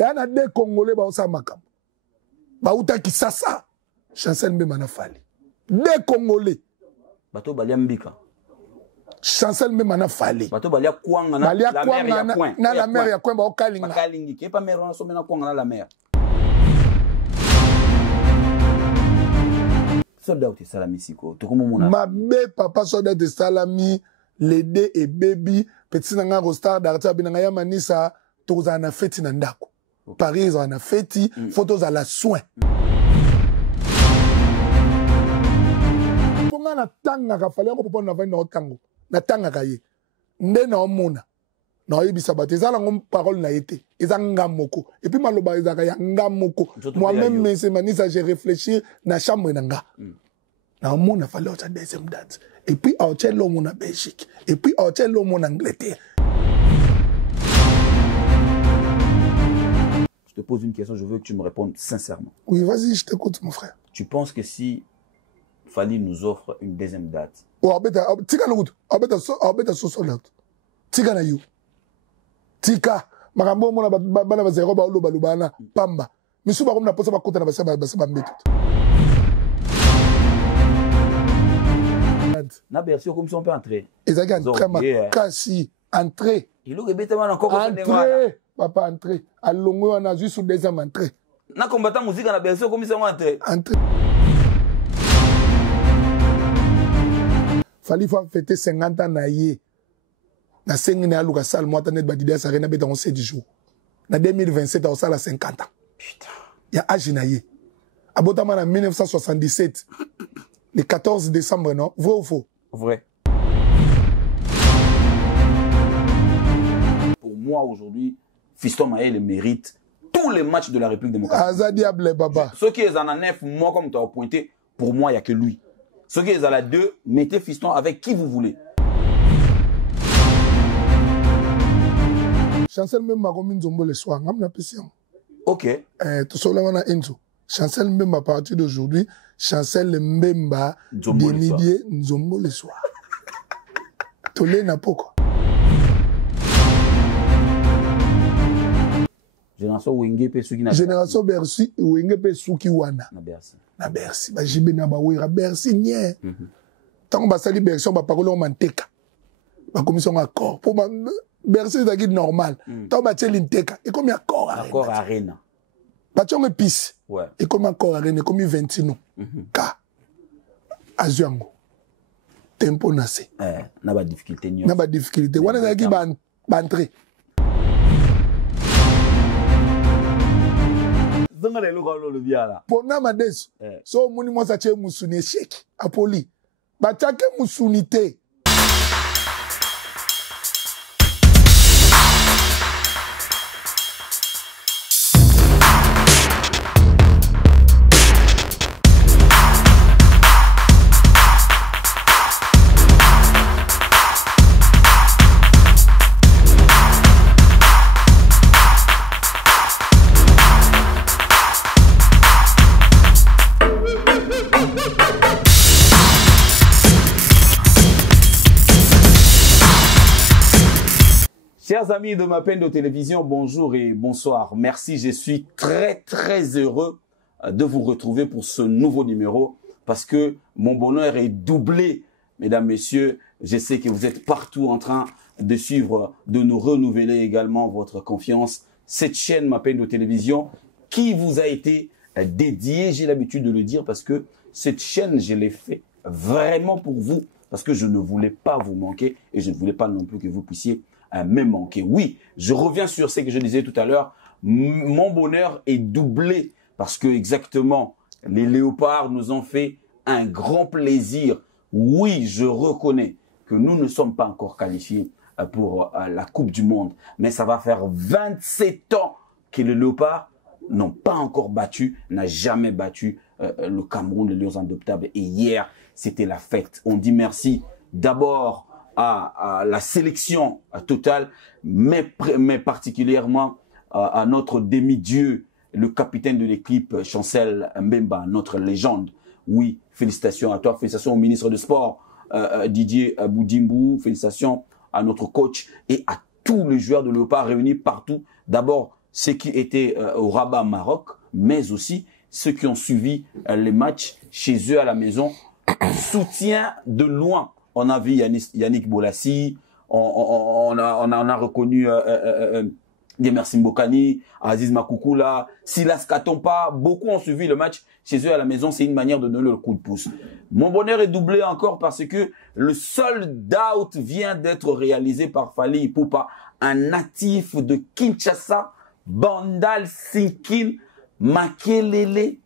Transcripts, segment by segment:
Et on a des Congolais ba osa makam. Ba uta ki sasa. Chancel Mbemba na fali. Des Congolais. Bato balia mbika. Chancel Mbemba na fali. Bato balia kwanga na la mer ya coin. Na la mer ya coin ba okalinga. Okalingi ke pa mer on so mena kwanga na la mer. Soldat de salami siko. To komo mona. Mabe papa soldat de salami, Lédé et baby, petit nanga rostar d'artia binanga ya manisa, toza na feti na ndako. Paris on a feti, photos à la soin. Ponga na tanga ka fallait ko papa na va na tango. Na tanga ka ye. Nde na omona. Na yebisa bateza la ngom parole na été. Ezanga moko. Et puis maloba ezaka ya ngamoko. Moi-même mais c'est manisa j'ai réfléchi na chambre nanga. Na omona fallait au deuxième date. Et puis au tchel l'homme en Belgique. Et puis au tchel l'homme en Angleterre. Je te pose une question, je veux que tu me répondes sincèrement. Oui, vas-y, je t'écoute, mon frère. Tu penses que si Fally nous offre une deuxième date? Oh, tika na route. Abeta so soldat. Tika na you. Tika. Makambo mona bana ba zero ba oloba lubana pamba. Misu ba komna posa ba kota na ba saba mbeto. Na Bercy comme si on peut entrer. Ezaki entrée kasi entrée. Il a bêté encore entrée. Papa entrée. Alongo on a juste sous deuxième entrée. Na combattant musique na Bercy comme si on entrer. Entrée. Fallait fêter 50 ans na yé. Na sengine aluka sal moata net badida sa rena beta on 7 jours. Na 2027 on sala 50 ans. Putain. Ya âge na yé. Abotama na 1977. Le 14 décembre, non? Vrai ou faux? Vrai. Pour moi, aujourd'hui, Fiston Maël mérite tous les matchs de la République démocratique. Azadiable, Baba. Ceux qui sont en 9, moi, comme tu as pointé, pour moi, il n'y a que lui. Ceux qui sont à la 2, mettez Fiston avec qui vous voulez. Chancel Mbemba comme Nzombo le soir. Ok. Tout cela, on a Enzo. Chancel Mbemba à partir d'aujourd'hui. Chancel Mbemba Demidier Nzombo le soir. Tolé n'a pas quoi. Génération Wenge pe Suki na Génération Bercy Wenge pe Suki wana. Na Bercy. Na Bercy. Ba jibe na ba wera Bercy nie. Tant ba sali Bercy ba parole on manteka. Ba commission accord pour Bercy ça qui normal. Tant ba teli nteka et comme accord arena. Ba tchonge pisse. Ouais. Et comme accord arena comme 21 ka azuango. Tempo nase. Na ba difficulté na ba difficulté. Wana za ki ba entrer. Pour Namades, so muni mo sache musuni sheki apoli. Batake musunite. Chers amis de ma peine de télévision, bonjour et bonsoir. Merci, je suis très heureux de vous retrouver pour ce nouveau numéro parce que mon bonheur est doublé. Mesdames, messieurs, je sais que vous êtes partout en train de suivre, de nous renouveler également votre confiance. Cette chaîne ma peine de télévision qui vous a été dédiée, j'ai l'habitude de le dire parce que cette chaîne, je l'ai fait vraiment pour vous parce que je ne voulais pas vous manquer et je ne voulais pas non plus que vous puissiez me manquer. Oui, je reviens sur ce que je disais tout à l'heure. Mon bonheur est doublé parce que exactement, les Léopards nous ont fait un grand plaisir. Oui, je reconnais que nous ne sommes pas encore qualifiés pour la Coupe du Monde, mais ça va faire 27 ans que les Léopards n'ont pas encore battu, n'a jamais battu le Cameroun, les Lions Indomptables. Et hier, c'était la fête. On dit merci d'abord à la sélection totale, mais particulièrement à notre demi-dieu, le capitaine de l'équipe, Chancel Mbemba, notre légende. Oui, félicitations à toi, félicitations au ministre des Sports, Didier Boudimbou, félicitations à notre coach et à tous les joueurs de Léopard réunis partout. D'abord, ceux qui étaient au Rabat Maroc, mais aussi ceux qui ont suivi les matchs chez eux à la maison. Soutien de loin. On a vu Yannick Bolassi, on a reconnu Gemersi Mbokani, Aziz Makoukoula, Silas Katompa. Beaucoup ont suivi le match chez eux à la maison. C'est une manière de donner le coup de pouce. Mon bonheur est doublé encore parce que le sold out vient d'être réalisé par Fally Ipupa, un natif de Kinshasa, Bandal Sinkin Makelele.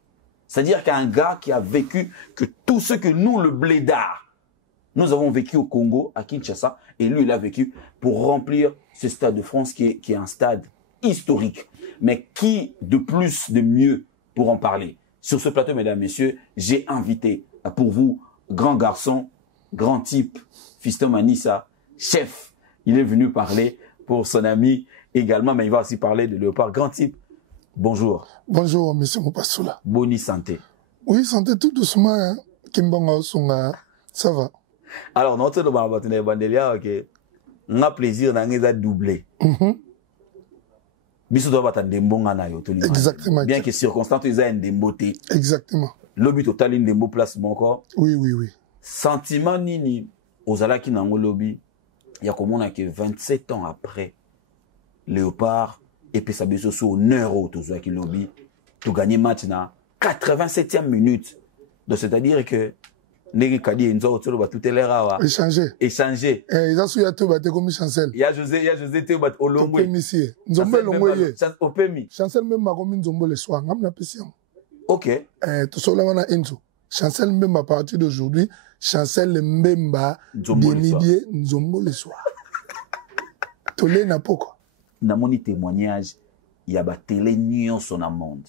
C'est-à-dire qu'un gars qui a vécu que tout ce que nous, le blédard, nous avons vécu au Congo, à Kinshasa, et lui, il a vécu pour remplir ce Stade de France qui est un stade historique. Mais qui de plus, de mieux pour en parler? Sur ce plateau, mesdames, messieurs, j'ai invité pour vous, grand garçon, grand type, Fiston Manissa, chef. Il est venu parler pour son ami également, mais il va aussi parler de Léopard, grand type. Bonjour. Bonjour, monsieur Mopassoula. Boni santé. Oui, santé tout doucement, hein. Kimbanga Songa, ça va. Alors, notre bandelia, ok. On a plaisir d'en doubler. Exactement. Bien que circonstances, ils aient un démboté. Exactement. Lobby total, une démbo place mon corps. Oui, oui, oui. Sentiment nini, aux alaki nango lobby, il y a comme on a que 27 ans après, Léopard, et puis ça besoin sur neuro, tout ça qui lobby, tout gagner match na 87e minute. Donc, c'est-à-dire que, Negi Kadi et Nzo, tout est l'air échanger. Échanger. Ils ont souillé tout, battu comme Chancel. Il y a José Théobat au Lombo. Nzombo Lomboye. Au Pemi. Chancel même m'a commis Nzombo le soir. Ngam na pression. Ok. Tout ça, là, on a Enzo. Chancel même à partir d'aujourd'hui, Chancel Mbemba, Demidier, Nzombo le soir. Tolé n'a pas quoi. Dans mon témoignage, il y a des télé nions sur le monde.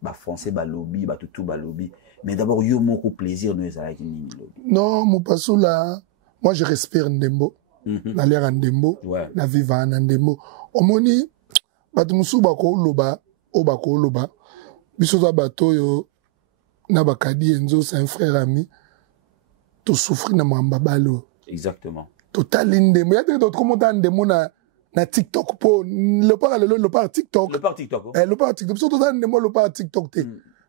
Bah français, bah lobby, bah tout bah lobby. Mais d'abord, il y a beaucoup de plaisir nous avec lobby. Non, mon passo là, moi je respire Ndembo. Na l'air Ndembo, na viva Ndembo. Omoni, batumusu bako loba, o bako loba. Bisoza bato yo na bakadi Enzo, c'est un frère ami. Tu souffres na mamba balo. Exactement. Total Ndembo. Il y a d'autres commentaires Ndembo na TikTok po le par TikTok. Le par TikTok. Le par TikTok. Biso to Ndembo le par TikTok te.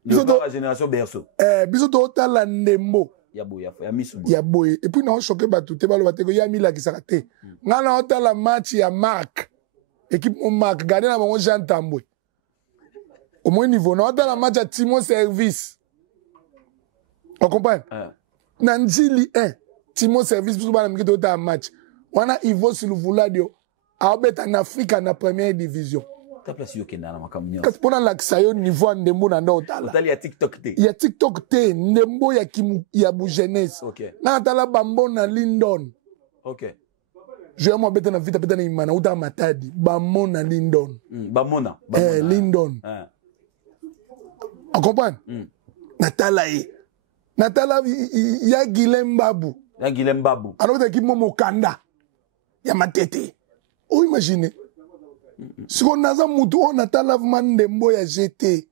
Biso to la génération berceau. Biso to la Ndembo. Ya misu. Ya boy. Et puis non choqué ba tout te balo ba te ko ya mila ki sarate. Ngana ota la match ya Marc. Équipe mon Marc gardé na bango Jean Tambwe. Au moins niveau na ota la match ya Timo Service. On comprend? Nanjili 1. Timo Service biso ba na miki to ota match. Wana Ivo Siluvuladio. Abet en Afrique en première division. Ta place yo kenda na makamnyo. Parce que la sayo niveau Ndembo na ndotala. Otali ya TikTok te. Ya TikTok te Ndembo ya kimu ya bu jeunesse. OK. Na tala Bambo na Lindon. OK. Je mo beta na vita beta na imana uta matadi Bambo na Lindon. Bamona. Lindon. On comprend? Natala e. Natala ya Guilhem Babu. Ya Guilhem Babu. Alors que Momo Kanda. Ya matete. Oh, imaginez. Si on a un mouton, on a un Ndembo ya GT.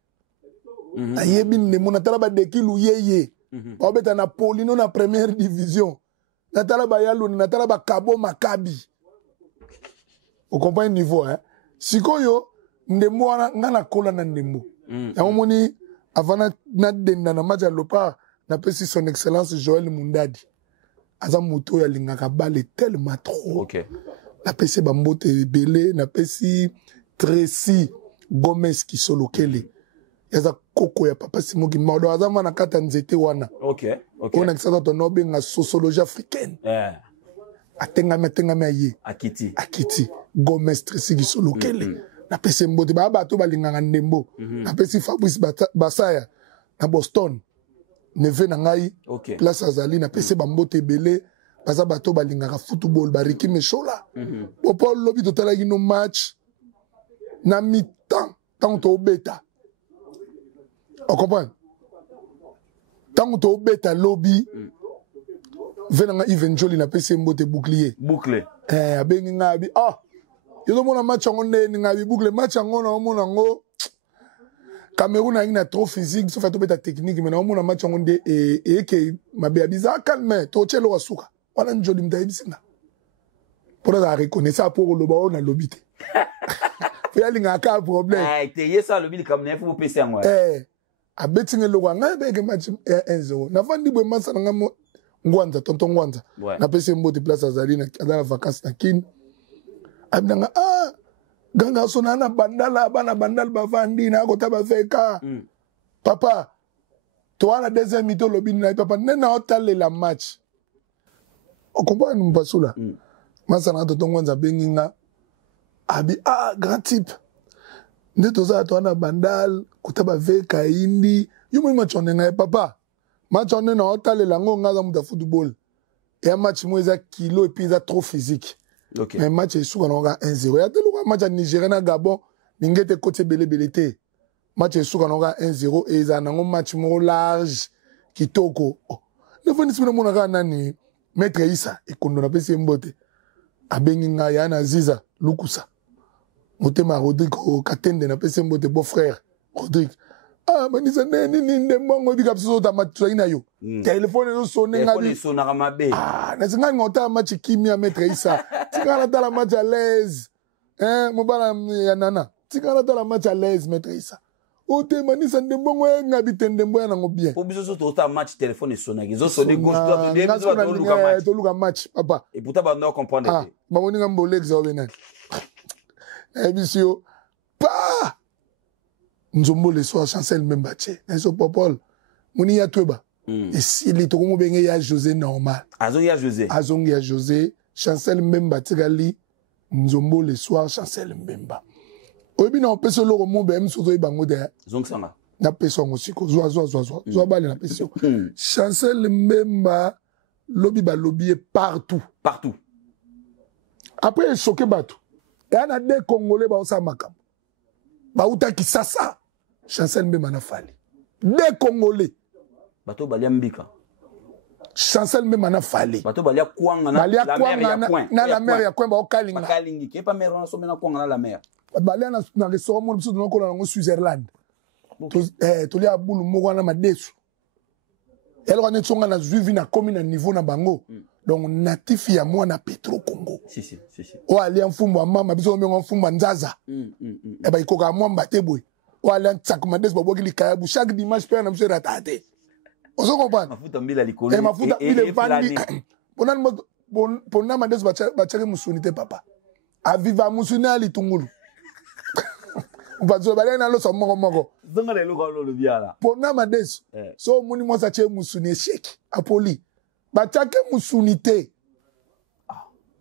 Na yebi Ndembo, na tala ba dekilu yeye. Ba beta na Polino na première division. Na tala ba yalo, na tala ba Kabo Makabi. Vous comprenez le niveau, hein? Si koyo, Ndembo ngana kola na Ndembo. Ya omoni, avant na denda na match à Léopard, na pesi son excellence Joël Mundadi. Aza mouton ya lingaka bale tellement trop. OK. Na pesi Bambote Belé, na pesi Tracy Gomez qui solokele. Yaza koko ya papa Simo ki maudo azama na kata nzete wana. OK. On a kisasa to nobe nga sociologie africaine. Atengame aye. Akiti. Gomez Tracy ki solokele. Na pesi Mbote ba to balinganga Ndembo. Na pesi Fabrice Basaya na Boston. Neve na ngai. Place azali na pesi Bambote Belé. Baza bato balingaka football bariki meshola. Paul lobi totala no match na mi-temps tant to beta. On comprend? Tant to beta lobby venanga Ivenjoli na PC Mbote bouclier. Abengi ngabi yo mona match ngonde ngabi bouclier match ngona mona ngo Cameroun a une trop physique sauf to beta technique mais na mona match ngonde et que mabe biza calme to chelo wasuka. Voilà une jolie mtaïbisina. Pour la reconnaître ça pour le baron à l'obité. oyalinga ka problème te yesa le bil comme nefu mo pesi yango abetinge lokwa ngai beke match 1-0 navandi bwe masa na ngamo ngwanza tonton ngwanza na pesi mbote place azali na azala vacances na kin abinanga ganga sona na bandala bana bandala bavandi na kota baveka papa toi la deuxième mi-temps lobi na papa nena otale la match o comprendre mpasula masa na tonton ngwanza benginga abi grand type nde toza to na bandal kota baveka indi yumo match onenga papa match on est na otale la ngonga za muta football et un match mo eza kilo et puis eza trop physique mais match esuka na 1-0 ya telo match à Nigeria na Gabon mingete côté belé te match esuka na 1-0 et eza na match mo large kitoko ne foni sima mona ka nani maître Issa e kondo na pesi mbote abengi nga ya na Ziza Lukusa motema Rodrigo Katende na pesi mbote beau frère Rodrigo manisa nini ndembongo bika biso ta match ina yo téléphone zo sonné nga bi sona kamabe na singa ngota match kimia maître Issa tika la match à l'aise mobala ya nana tika la match à l'aise maître Issa o te manisa ndembongo nga bitendembo ya nango bien po biso so to match téléphone sona ki zo sonné gauche droite de biso to luka match to luka match papa et pourtant ba no comprendre te ba woni nga mbolek za obena bisio pa nzombo le soir Chancel Membache neso popol moni ya tweba et si li to mo benge ya José normal azongi ya José Chancel Memba tigali nzombo le soir Chancel Memba obi na peso loko mo be msozo ibango de zongsanga na peso ngosiko zo bale na peso Chancel Memba lobi ba lobi partout après choqué bato et ana des Congolais ba osa makam ba uta kisasa Chancel Memba na fali des Congolais bato balia mbika Chancel Memba na fali bato balia kwanga na la mer ya kwemba okalinga makalingi ke pa mer na somena kwanga na la mer balia na restaurant mo biso na kola ngo Switzerland to lia bulu moko na madesu elle on est na zuivi na komi na niveau na bango donc natif ya moi na Petro Congo si o ali mfumbo mama biso ngo mfumbo nzaza e ba ikoka mo mbatebwe o ali ntsakuma des bobo kilikayabu chaque dimanche pe na monsieur ratate ozo comprendre mafuta mbila likolo mafuta mbila vandi pona mandes bachake musunite papa aviva musuni ali tungulu bazo bale na lo so moko zonga le lo biala pona mandes so muni mo sa che musuni sheki apoli bachake musunite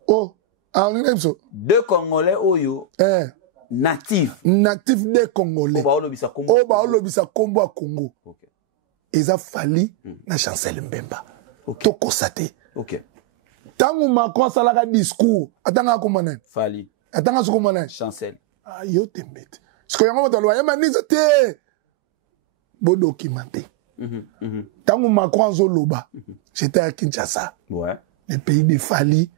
on aime ça deux Congolais oyo natif des Congolais ba olobisa kombo a Congo eza fali na Chancel Mbemba to kosate tangu Macron salaka discours atanga komana fali atanga komana Chancel yo tembete ce que yango to loya manisa te bo documenté tangu Macron zoloba j'étais à Kinshasa le pays de Fali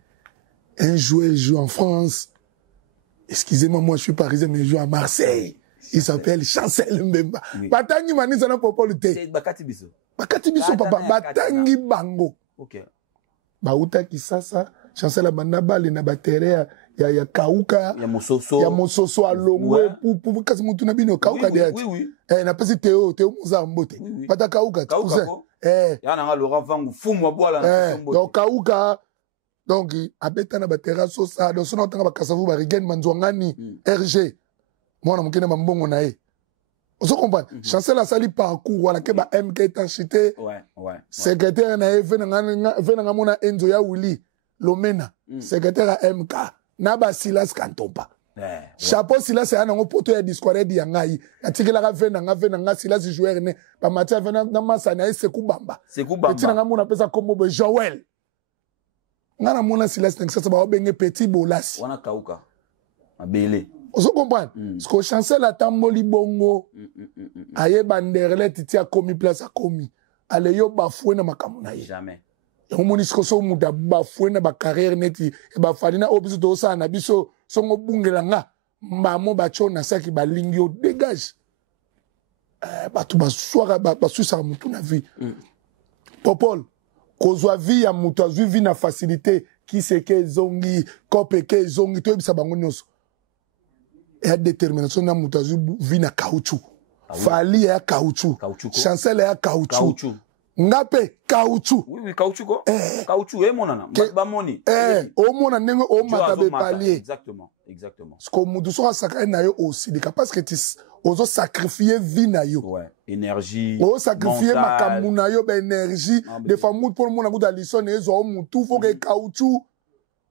un joueur joue en France excusez-moi moi je suis parisien mais je joue à Marseille. Il s'appelle Chancel Mbemba. Batangi manisa na popolité. Bakati biso papa. Batangi bango. OK. Bauta kisasa. Chancel abanda bali na batere ya kauka. Ya mososo alongwe pour kasi mutu na bino kauka de. Oui. Na pesi Théo Mouza Mbote. Bata kauka. Ya na Laurent Vangu fumu bola na donc kauka. Donc abeta na batera sosa. Donc sono tanga bakasavu ba Rigen Manzwangani RG. Moi na mbongo na ye ozo comprendre Chancel a sali parcours wala ke ba MK Tanchité secrétaire na venanga mona Enzo ya Willy Lomena secrétaire à MK na ba Silas Kantompa chapeau Silas ya nango poto ya discord ya ngai atikela ka venanga Silas joueur ne ba Mathieu venanga na masana e Sekubamba tina mona pesa kombo be Joel ngana mona Silas nksasa ba obenge petit bolasi wana kauka mabele. Vous comprenez? Parce que Chancel a tamboli bongo. Aye banderele titi a commis place a commis. Ale yo bafoué na makamuna ye. Jamais. Yon monisko so muda bafoué na ba carrière neti. E ba falina obiso to sa na biso songo bungela nga. Mbamo bacho na saki ba lingyo dégage. Batu baswara basusa mutu na vie. Popol. Kozwa vie ya mutu azwi vie na facilité. Ki seke zongi, kope ke zongi. To ebisa bango nyoso. et a détermination na mutazu vi na caoutchouc. Fali ya caoutchouc. Chancel ya caoutchouc. Ngape caoutchouc. Oui, caoutchouc quoi. Caoutchouc monana. Ba moni. O mona nenge o matabe palier. Exactement. Parce que mutu so saka na yo aussi parce que tu ozo sacrifier vie na yo. Ouais, énergie. O sacrifier makambu na yo ba énergie de famou pour mona nguda lison ezo mutu faut que caoutchouc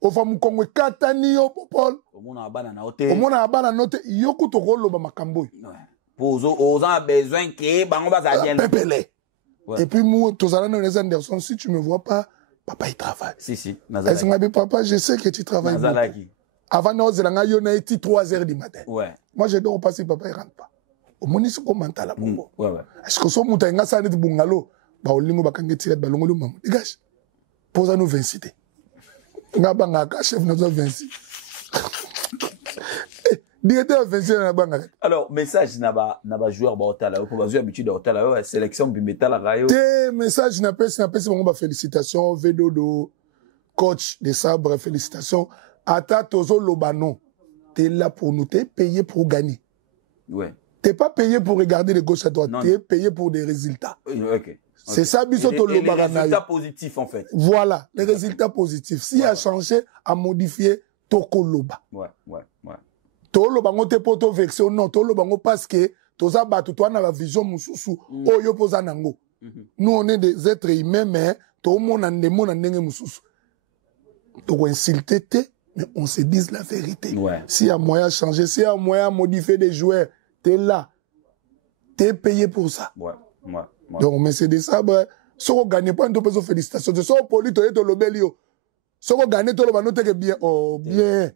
o famu kongwe katani yo popol. O mona abana na hotel. O mona abana note yo kuto koloba makambo. Ouais. Pour aux gens besoin que bango ba za bien. Ouais. Et puis, moi, tous les Anderson, si tu me vois pas, papa, il travaille. Si. Est-ce que papa, je sais que tu travailles. Avant, nous avons été 3 heures du matin. Ouais. Moi, je dors pas si papa, il rentre pas. Au moins, c'est comme mental. Ouais. Est-ce que son mouton, il a ça, il dit, bungalo, bah, au lingo, bah, quand il tire, bah, l'ongo, maman. Dégage. Pose-nous 20 cités. Nga banga, chef, nous avons 20 cités. Alors, message n'a pas joueur Baotala, pour jouer habitude Baotala, sélection Bimeta la rayo. Message n'a pas, c'est bon, félicitations, Vedodo, coach de Sabre, félicitations. Ata Tozo Lobano, t'es là pour nous, t'es payé pour gagner. Ouais. T'es pas payé pour regarder les gauches à droite, t'es payé pour des résultats. Ok. C'est ça, Bisoto Lobana. Les résultats positifs, en fait. Voilà, les résultats positifs. S'il a changé, à modifier Toko Loba. Ouais. Tolo bango te poto vexé non tolo bango parce que toza batu toi na la vision mususu oyo poza nango. Nous on est des êtres humains mais to mona ndenge mususu. To insulter te mais on se dise la vérité. Ouais. S'il y a moyen de changer, s'il y a moyen de modifier des joueurs, t'es là. T'es payé pour ça. Ouais. Donc mais c'est des sabres si on gagne pas une personne félicitations. De so poli to yeto lobelio. Si on gagne to lo banote que bien bien.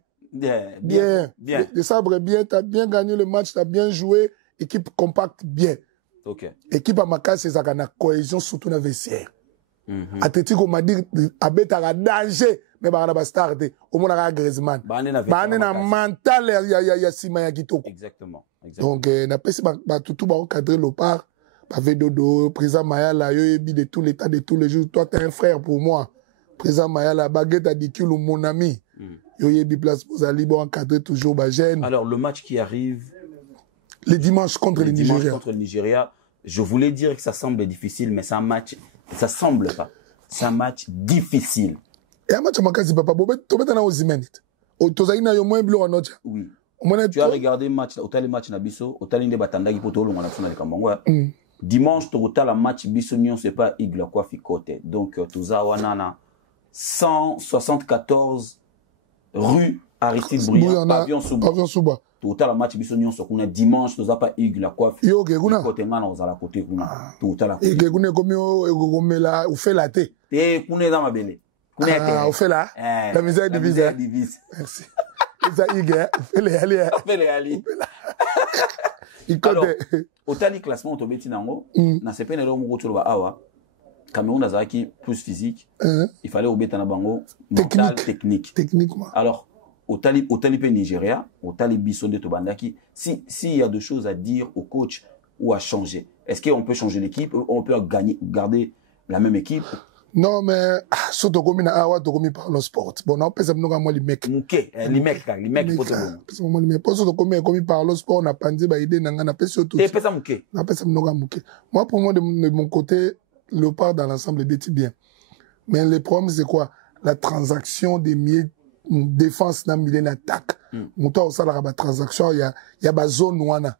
Bien. De Sabre, bien, tu as bien gagné le match, tu as bien joué, équipe compacte, bien. Ok. Équipe à Makas, c'est ça, la cohésion, surtout dans le vestiaire. Atletico m'a dit, Abet a danger, mais bah, on a starté. Au moins, on a Griezmann. Bah, on a mental, il y a Sima Kitoko. Exactement. Donc, on a passé, tout, encadré le part, Vedodo, président Maya, là, de tout l'état, de tous les jours. Toi, tu es un frère pour moi. Président Maya, la baguette a dit, mon ami. Alors, le match qui arrive... Le dimanche contre le Nigeria. Je voulais dire que ça semble difficile, mais c'est un match... Ça semble pas. C'est un match difficile. Et un match, papa, oui. Tu as regardé le match, au match Nabiso, au tali Batandagi Poto, on a fait le Kambangwa. Dimanche, total match Bissonion, c'est pas Igla quoi Fikote. Donc, Touza Wanana, 174 rue Aristide Briand, Pavillon Souba. Total match Bissonion, sur qu'on a dimanche, Touza pas Igla quoi Yo, Geguna. Côté man, on a la côté Kuna. Total. Et Geguna, comme on fait la thé. Et Kuna dans ma belle. On fait là. La misère divise. Merci. Ça Igla, on fait les alliés. Alors, au tali classement, on beti nango, na sepe na mo retour ba awa. Cameroun azaki plus physique. Il fallait obeta na bango mental techniquement. Alors, au tali pe Nigeria, au tali bisonde to bandaki, s'il y a des choses à dire au coach ou à changer. Est-ce qu'on peut changer l'équipe, on peut garder la même équipe? Non, mais, surtout comme awa to comme par le sport. Bon, on peut s'amener moi les mecs. Mouké, les mecs poto. Moi les mecs, surtout comme par le sport, on a pas dit ba idée nanga na pèse surtout. Et pèse mouké. Na pèse mouké. Moi pour moi de mon côté, le part dans l'ensemble est bien. Mais le problème c'est quoi? La transaction des milieux défense na milieu d'attaque. Mouta ça la transaction, il y a ba zone wana.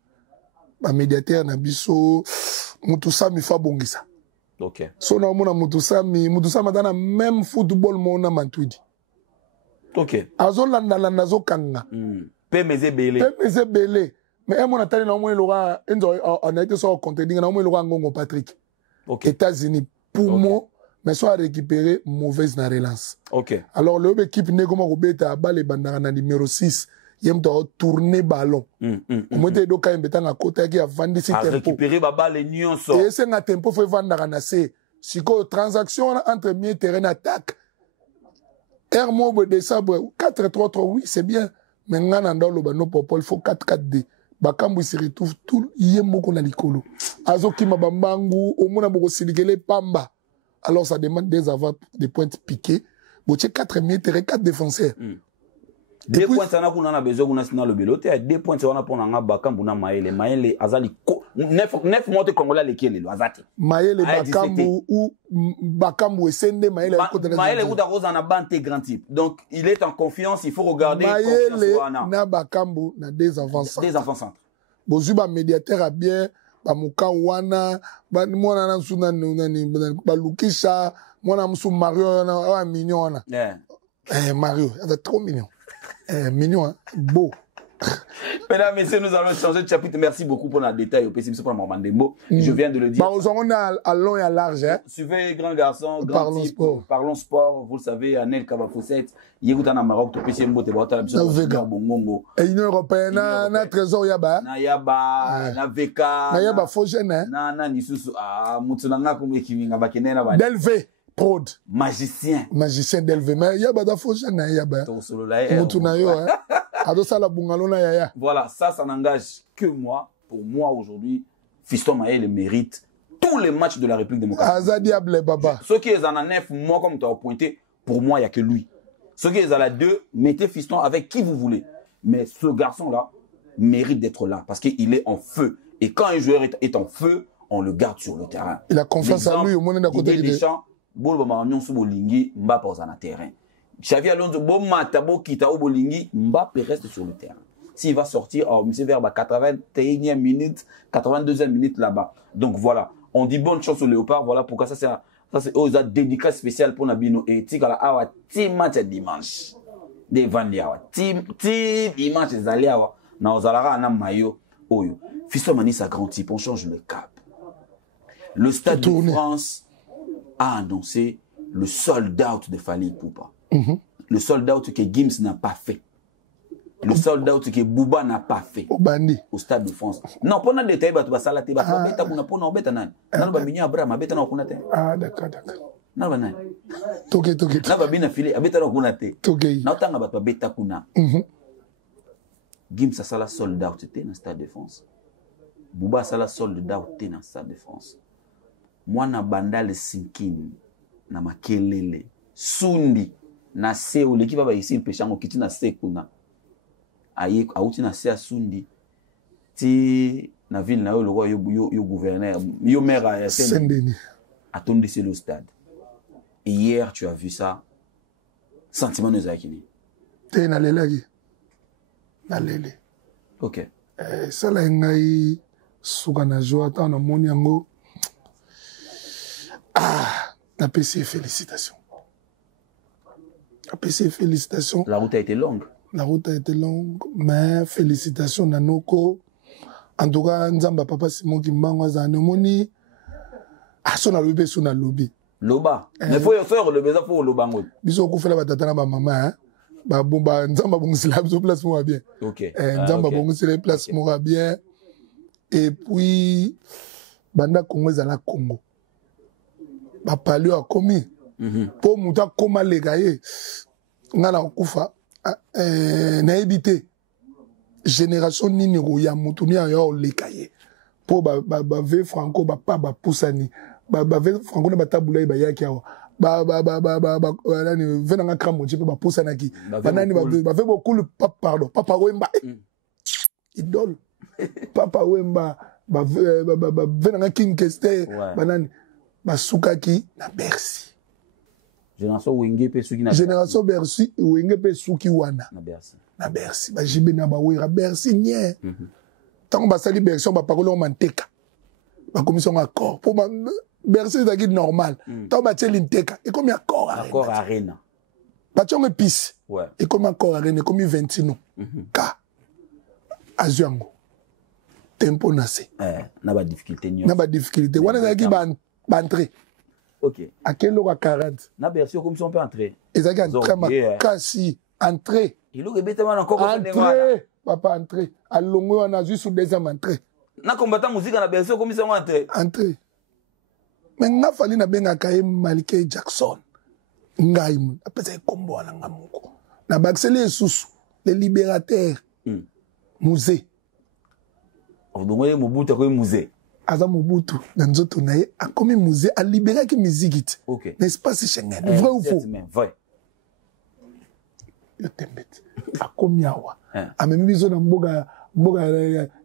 Ba médiateur na biso, mutu ça mi fa bongisa. Ok. So na mona mutusa madana même football mona mantwidi. Ok. Azo landa zo kanga. Pemeze belé. Mais mona tali na mona lora on a été sur contending na mona lora ngongo Patrick. Ok. États-Unis pour moi mais soit récupérer mauvaise na relance. Ok. Alors le équipe ne comme robeta balle bandana na numéro 6. Yem to tourner ballon. Moi te do ka mbeta na kota ki a vandi si tempo. Récupérer ba balle nyonso. Et c'est na tempo faut vendre na se. Siko transaction entre milieu terrain attaque. Air mob de sabre 4-3-3 oui, c'est bien. Mais ngana ndo lo bano popol faut 4-4-2. Bakambu se retrouve tout yembo ko na likolo. Azo ki mabambangu omona boko silikele pamba. Alors ça demande des pointes piquées. Boche 4 milieu terrain 4 défenseurs. 2 points ça n'a besoin qu'on a sinon le belote 2 points ça on a pour nga Bakambu na Maele azali 9 mois de Congolais lesquels le azati Maele Bakambu ou Bakambu et Sende Maele Maele ou d'arrose en abante grand type donc il est en confiance il faut regarder Maele na Bakambu na des enfants centres bozuba médiateur a bien ba muka wana ba mwana na suna nani ba Lukisha mwana musu Mario na mignon Mario il est trop mignon mignon, hein? Beau. Mesdames, messieurs, nous allons changer de chapitre. Merci beaucoup pour le détail. Pour mon Mandembo. Je viens de le dire. On est à long et à large. Hein? Suivez Grand Garçon, Grand Type. Parlons sport. Vous le savez, Anel Kabafousset. Il y a un Maroc, tu peux essayer de monter bongo. Et l'Union européenne, na trésor yaba. Na yaba, na veka. Na yaba faux jeune. Na nisusu. Ah, mutulanga kumekivinga bakenena ba. Delvé. Prod. Magicien d'Elvé. Mais il y a pas d'affaires, il y a pas. Voilà, ça n'engage que moi. Pour moi, aujourd'hui, Fiston Maël mérite tous les matchs de la République démocratique. Ceux qui sont en 9, moi, comme tu as pointé, pour moi, il n'y a que lui. Ceux qui sont à la 2, mettez Fiston avec qui vous voulez. Mais ce garçon-là mérite d'être là parce qu'il est en feu. Et quand un joueur est en feu, on le garde sur le terrain. Il a confiance en lui, au moins, des champs. Bolo ba manyon su bolingi Mbappé au terrain. Xavi Alonso bo mata bo kita au bolingi Mbappé reste sur le terrain. S'il va sortir monsieur vers 81e minute, 82e minute là-bas. Donc voilà, on dit bonne chance au Léopard, voilà pourquoi ça c'est aux dédicace spécial pour Nabino et Tigala awa team match dimanche. Devant liawa. Team dimanche zali awa na ozalara na mayo oyo. Fiston Mani sa grand type, on change le cap. Le Stade de France a annoncé le sold out de Fally Ipupa. Le sold out que Gims n'a pas fait. Le sold out que Bouba n'a pas fait. Au Stade de France. Non, pour nous détailler, tu vas salater, tu vas bêta kuna pona bêta nan. Nan ba binya Abraham bêta na kuna te. Ah d'accord. Nan ba nan. Toke. Nan ba bina filé bêta na kuna te. Toke. Na tanga ba bêta kuna. Gims a sala sold out te na Stade de France. Bouba sala sold out te na Stade de France. Mwana bandale sinkini na makelele sundi na se oleki baba ici pechango kiti na se kuna aye auti na se sundi ti na ville na yo le roi yo gouverneur yo maire à Saint-Denis attendu c'est le stade et hier tu as vu ça sentiment nous akini te na lelaki na lele OK ça la ngai suka na joie ta na moni yango. Ah, la PC, félicitations. La PC, félicitations. La route a été longue. La route a été longue, mais félicitations, Nanoko. En tout cas, Nzamba Papa Simon Kimbango Zanemoni. Ah, son lobby, son lobby. Loba. Mais faut y faire le besoin pour Loba. Bisous, qu'on fait la batata na maman, hein. Bah, bon, bah, Nzamba Bongusila, so place moi bien. OK. Nzamba Bongusila, place moi bien. Et puis, Banda Congo, Zala Congo. Ba palio a komi po muta koma legaye ngala kufa na ebité génération nini ro ya mutu ni ayo legaye po ba ve franco ba pa ba pusani ba ve franco na batabula ba yaki awa ba nani ve na kramo je ba pusana ki banani ba ve beaucoup le papa wemba idole papa wemba ba ve na king keste banani Basukaki na Bercy. Génération Wenge pe suki na Génération Bercy Wenge pe suki wana na Bercy. Na Bercy ba jibe na ba wera Bercy nie. Tant ba sali Bercy ba parole manteka. Ba commission accord pour Bercy ça qui normal. Tant ba teli nteka et comme accord arena. Ba tchonge pisse. Ouais. Et comme accord arena comme 29. Ka azuango. Tempo nase. Na ba difficulté nyo. Na ba difficulté. Wana za ki ba entrer. OK. À quelle heure à 40? Na Bercy comme si on peut entrer. Ils ont entré kasi entrer. Il ou rebeta mana encore entrer. Papa entrer. À longo on a juste sous deuxième entrée. Na combattant musique na Bercy comme si on entrer. Entrer. Mais nga fali na benga kaye Malike Jackson. Ngai mu apesa kombo na ngamuko. Na baxele susu les libérateurs. Musée. On donne Mobutu comme musée. Aza Mobutu na nzoto na ye akomi musée a libéré ki musique. OK. N'est-ce pas si Schengen? Vrai ou faux? Vrai. Yo tembet. akomi awa amemi biso na mboga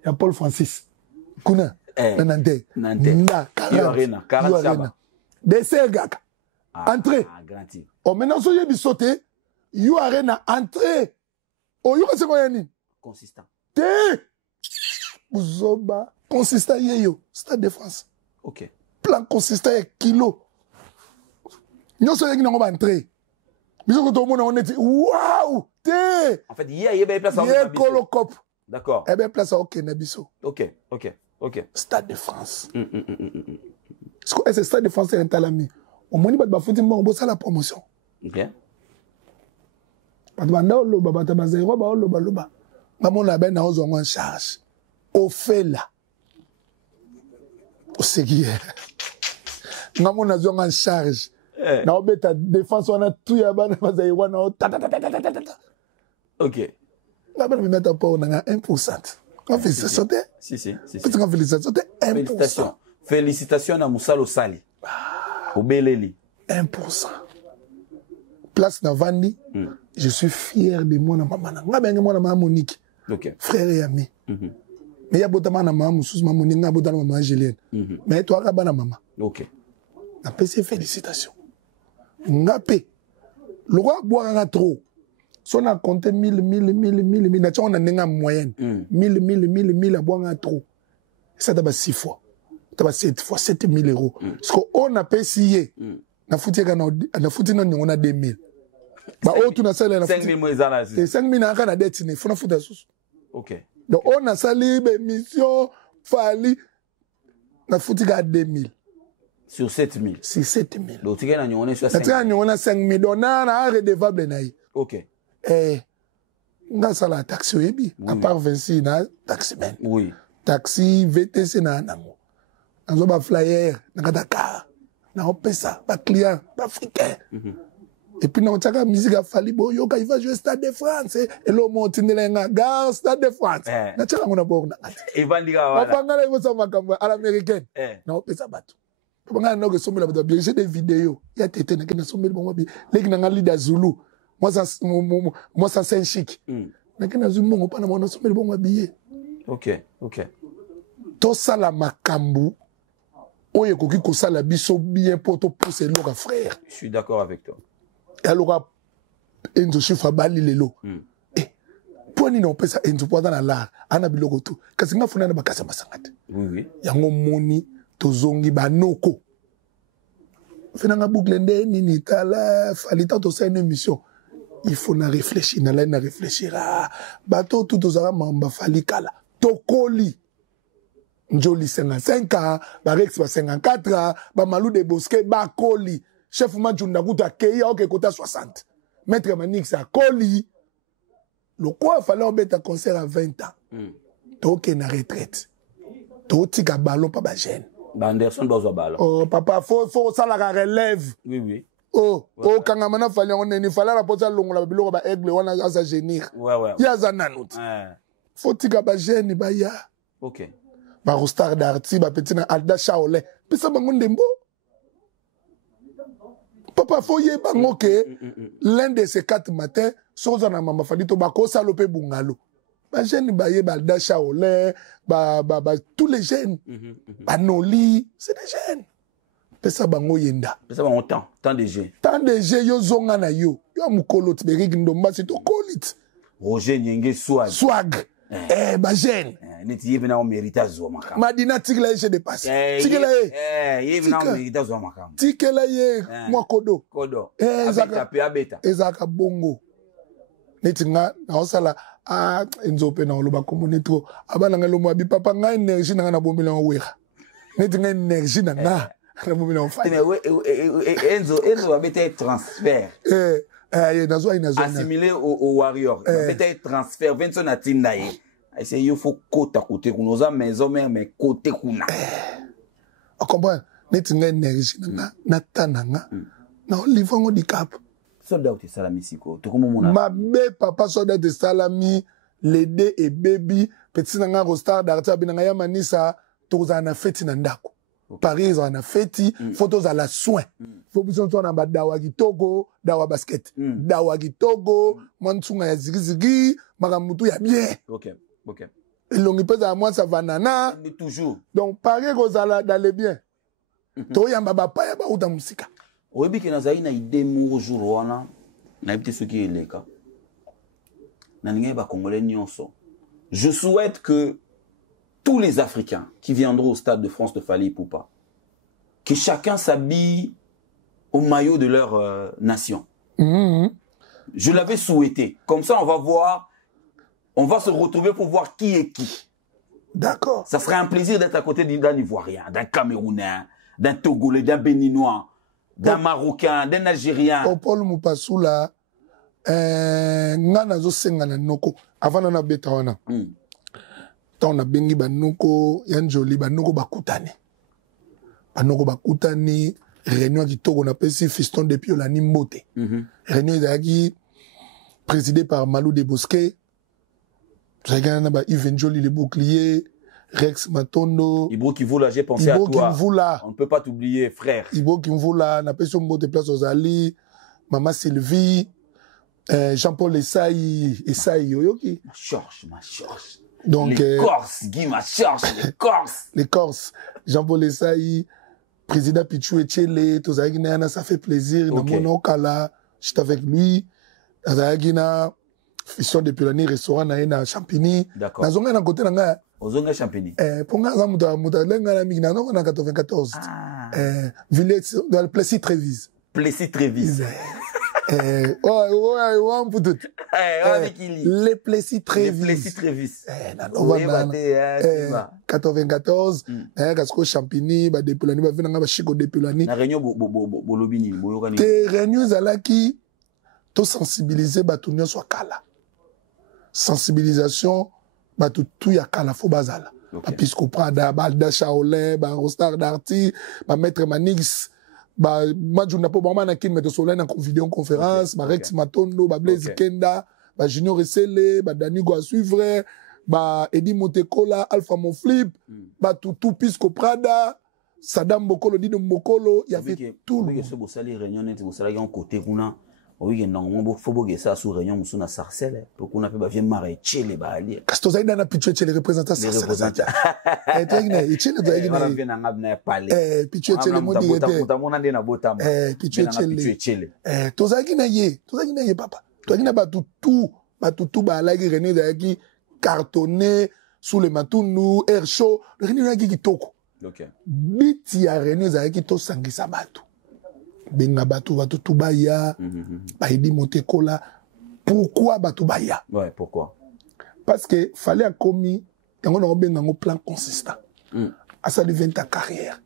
ya Paul Francis kuna na Nantes nda Arena dessert gaka entrée o maintenant so yebi sauter You Arena entrée o yo ko yani consistant te uzoba consistant yeyo Stade de France. OK. Plan consistant et kilo. Nous sommes en entrée. Nous sommes on est waouh! En fait, il y a bien place à Colocop. D'accord. Eh bien place à OK Nabiso. OK. Stade de France. Est-ce que Stade de France est un talami? Au moins il va foutre bon ça la promotion. OK. Pas de banda lo baba tabazero ba lo ba lo ba. Maman la ben na ozo en charge. Au fait là. Au séguier. Maman na zo en charge. Na obeta défense on a tout ya bana bazero na ta. OK. La ben me mettre pour na 1%. On fait ça sauter. Si. Peut-être qu'on félicite 1%. Félicitations à Moussalo Sali. Au Beleli. 1%. Place Navandi. Je suis fier de moi, maman Monique. Okay. Frère et ami. Mais il y a beaucoup de maman, Monique, maman Julienne. Mais toi, tu as maman. Ok. Napé, c'est félicitations. Napé. Le roi boit trop. Si on a compté 1000, on a une moyenne. 1000 à boire trop. Ça d'abord 6 fois. D'abord 7 fois, 7000 euros. Parce qu'on a payé. On a 2000. Bah, oh, tu n'as ça, 5 000 moisala. 5 000 ans, on a des tines. Faut foutre sous. Ok. Donc, on a sali, mission, fali. On a foutu à 2000. Sur 7 000. Sur 7 000. Donc, tu as on est sur 5 000. On a 5 000. On a un redevable. Ok. On a ça la taxi, à part 26, on a taxi. Oui. Taxi, VTC, on a un on flyer, on a Dakar. On a pesa, pas client, pas africain. Et puis, on a musique à Falibo, il va jouer Stade de France. Et l'homme monte dans gare, Stade de France. On a bon. Et Vandiga, à l'américaine. Non, c'est ça, bateau. On a des vidéos. Il y a des Zulu. Moi, ça, c'est un chic. Ok. Tout ça, la makambu. Oye, koki kosala biso bien pour te pousser l'ora frère. Je suis d'accord avec toi. Et alors, Enzo chiffre bali lelo. Pour ni non pesa Enzo pour dans la ana biloko tout. Kasi nga funa na bakasa masangate. Oui. Yango moni tozongi banoko. Fina nga boucle ndé nini kala falita to sa une émission. Il faut na réfléchir, na réfléchira. Bato tout ozara mamba falikala. Tokoli. Njoli 55 ans, Barex 54 ans, Malou de Bosquet, Koli. Chef Majunda Gouta Keya, ok, Kota 60. Maître Manix à Koli. Le quoi, fallait en mettre un concert à 20 ans. Toke na retraite. Toke à ballon, pas gêne. Anderson doit ballon. Oh, papa, faut ça la relève. Oui. Oh, quand on a fallu, il fallait la poser à l'ongle, la bilo, ba aigle, on a à génir. Ouais. Il y a zananout. Faut tika ba gêne, ba ya. Ok. Ba rostar d'arti, ba petit na Alda Shaolin. Puis ça bangon dembo. Papa foye bango ke l'un de ces 4 matins, soza na mama fali to ba ko salope bungalo. Ba jeune ba ye ba Alda Shaolin, ba tous les jeunes. Ba Noli, c'est des jeunes. Puis ça bango yenda. Puis ça bango tant de jeunes. Tant de jeunes yo zonga na yo. Yo mukolo tberik ndomba c'est to kolit. Roger Nyenge Swag. Ba jeune. Neti yevena o merita zo makam. Madina tikela ye dépasse. Tikela ye. Yevena o merita zo makam. Tikela ye mwa kodo. Abeta. Ezaka bongo. Neti nga na osala enzope na oloba komone trop. Abana nga lomo abi papa nga énergie na nga na bombela wera. Neti nga énergie na nga na bombela on fa. Enzo abeta transfert. Assimilé au Warrior. Peut-être transfert, 20 na tindaye. C'est il faut côté à côté. Nous avons maison mais côté kuna. On comprend. Net énergie na tananga. Na livre di cap. Soldat de salami siko. To comme mon. Ma be papa soldat de salami, Lédé et baby, petit nanga rostar d'artia binanga ya manisa, to za na feti na ndako. Paris en a feti photos à la soin faut besoin de na dawa kitoko dawa basket dawa kitoko mwansunga ya zigizigi makamutu ya bien OK OK longi pesa moi ça va nana mais toujours donc Paris kozala dans les biens to yamba bapa ya ba uta musika oyebi ke nazali na idée mo jour wana na yebite soki eleka na ninga ba congolais nyonso je souhaite que tous les Africains qui viendront au Stade de France de Fally Ipupa, que chacun s'habille au maillot de leur nation. Je l'avais souhaité. Comme ça, on va voir, on va se retrouver pour voir qui est qui. D'accord. Ça serait un plaisir d'être à côté d'un Ivoirien, d'un Camerounais, d'un Togolais, d'un Béninois, d'un Marocain, d'un Algérien. Au Paul Moupassoula, ngana zo sengana noko avant na beta wana. Tant na bengi banoko yanjoli banoko bakutani réunion kitoko na pesi fiston depuis la nimbote réunion ezaki présidée par Malou Debosquet na ba Yves Njoli le bouclier Rex Matondo Ibo Kivula j'ai pensé à toi Kimvula. On ne peut pas t'oublier frère Ibo Kimvula na pesi mbote place aux Ali Mama Sylvie Jean-Paul Essaï Yoyoki ma Georges donc les Corses, Guy Machorche, les Corses. Les Corses. Jean-Paul Essaï, président Pichou Echele, ça fait plaisir. Okay. J'étais avec lui. Tozagina, fission depuis l'année, restaurant na Champigny. D'accord. Nazonga na côté nanga. Ozonga Champigny. Pour nga muta lenga na migna non na 94. Village dans le Plessis Trévise. Plessis Trévise. Les Plessis Trévis. Les Plessis Trévis. 94, Gasco Champigny, Depolani, Chico Depolani. La réunion Bolobini, Te réunion Zalaki, to sensibiliser Batunio soit kala. Sensibilisation, tout ya kala, faut bazala. Pisco Prada, Balda Shaolin, Rostar Darty, Maître Manix. Moi je n'ai pas vraiment nakin mais soleil en vidéoconférence Rex Matondo Blaise Kenda Junior Essele Dani Go à suivre Eddie Montekola Alpha Monflip tout Pisco Prada Sadam Bokolo Dino Mokolo il y avait tout le monde. Oui, non, faut que ça soit réunion sur la sarcelle pour qu'on appelle bien marcher les balais. Castoza ina na pichu les représentants sarcelle. Et toi ina ichele toi ina. On vient na parler. Pichu le modi était. Mutamona ndena botama. Pichu toza ina ye papa. Toi ina ba tout ba la réunion zaki cartonné sous le matundu air chaud, réunion zaki kitoko. OK. Biti ya réunion zaki to sangisa batu. Benga batu tubaya Baidi Montekola. Pourquoi batu baya? Ouais, pourquoi? Parce que fallait a commis un plan consistant à ça de 20 ta carrière.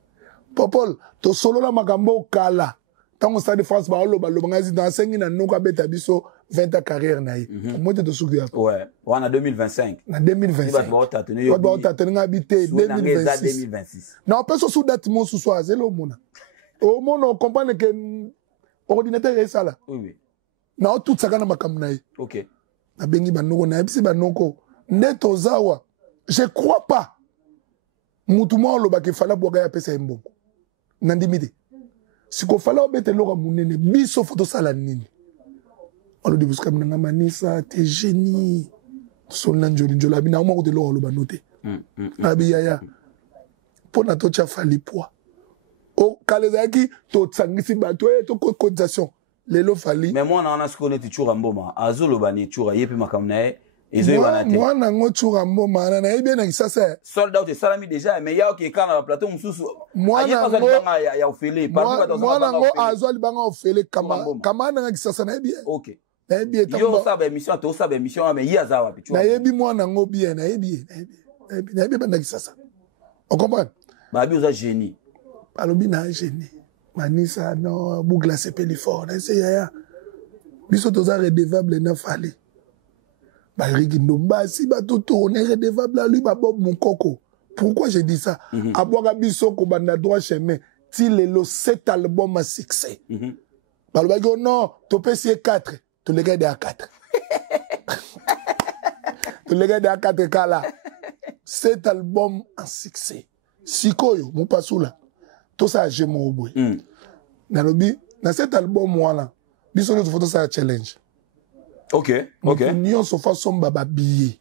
Popol to solo la magambo kala tant au stade de France ba lo bangazi dans 5 na noka beta biso 20 ta carrière na yi moi te souviens ouais on a 2025 na 2025 ba tatenga habité 2026 non pas sous date mon sous soir zelo mona au monde on comprend que ordinateur est ça là oui na tout ça kana makamna yi OK na bengi banoko na bisi banoko neto zawa je crois pas mutumo lo ba ke fala boga ya pesa mbongo nandimide siko fala obete loka munene biso photo sala nini alo de buska mnanga manisa te génie son njoli njola bina mo ko de lo ba noté abi yaya pona to cha fali poa o kalezaki to tsangisi bato to cotisation lelo fali mais moi on a ce qu'on est toujours mboma azolo bani toujours yepi makamna ezo banate moi nango toujours mboma na bien na kisasa sold out et salami déjà mais ya OK quand na plateau mususu moi nango ya ofele moi nango azoli banga ofele kama na kisasa na bien OK na bien yo ça ba émission to ça ba émission mais ya za wapi tu na yebi moi nango bien na bien banda kisasa on comprend ba bi oza génie alobi na génie manisa no bugla sepeli fort na c'est ya biso toza redevable na fali ba rigi ndomba si ba toto on est redevable à lui ba bob mon coco pourquoi je dis ça aboka biso ko banda droit chemin ti lelo 7 albums à succès ba loba go non to pesi 4 to le gars de 4 to le gars de 4 kala 7 albums en succès sikoyo mo pasula tout ça a gémé au bout. Nalobi, dans cet album, moi, biso notre photo, ça a challenge. Ok, ok. Nous sommes façon baba billet.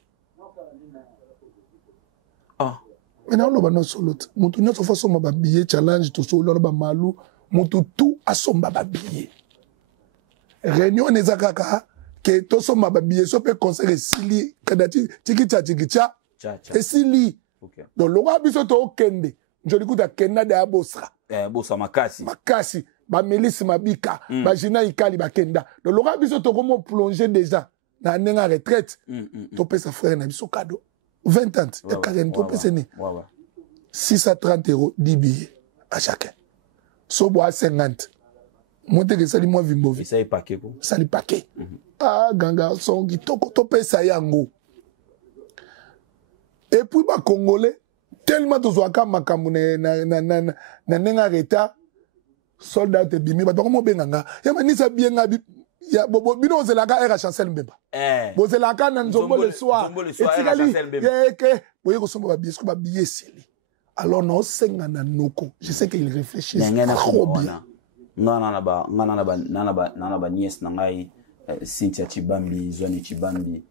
Ah. Mais non, non, solo. Nous sommes façon baba billet challenge, tout solo, baba malou, tout à son baba billet. Réunion nezakaka que tout son baba billet, so peut conseiller sili, kadati, tikicha, et sili. Donc le roi biso to kende, je dis que kenda de abosra. Bossa makasi. Makasi. Ba Mélis Mabika, ba Gina Ikali ba Kenda. Donc le biso to comment plonger déjà na nenga retraite. To pèse sa frère na biso cadeau. 20 ans, et Karen to pèse ni. 630 € 10 billets à chacun. So bois 50. Monte que ça li moi vimbovi. Ça est paquet quoi. Ça li paquet. Ah ganga son qui to pèse yango. Et puis ba congolais tellement to zoaka makambu na nenga retraite. Soldat te bimi ba ko mo benganga ya manisa bienga ya bobo bino zelaka era chancel mbemba bo zelaka na nzombo le soir etikali yeke boye ko somba ba biesco ba bieseli alors no senga na noko je sais qu'il réfléchit trop bien ngana ba nièce na ngai Cynthia Chibambi Zwani Chibambi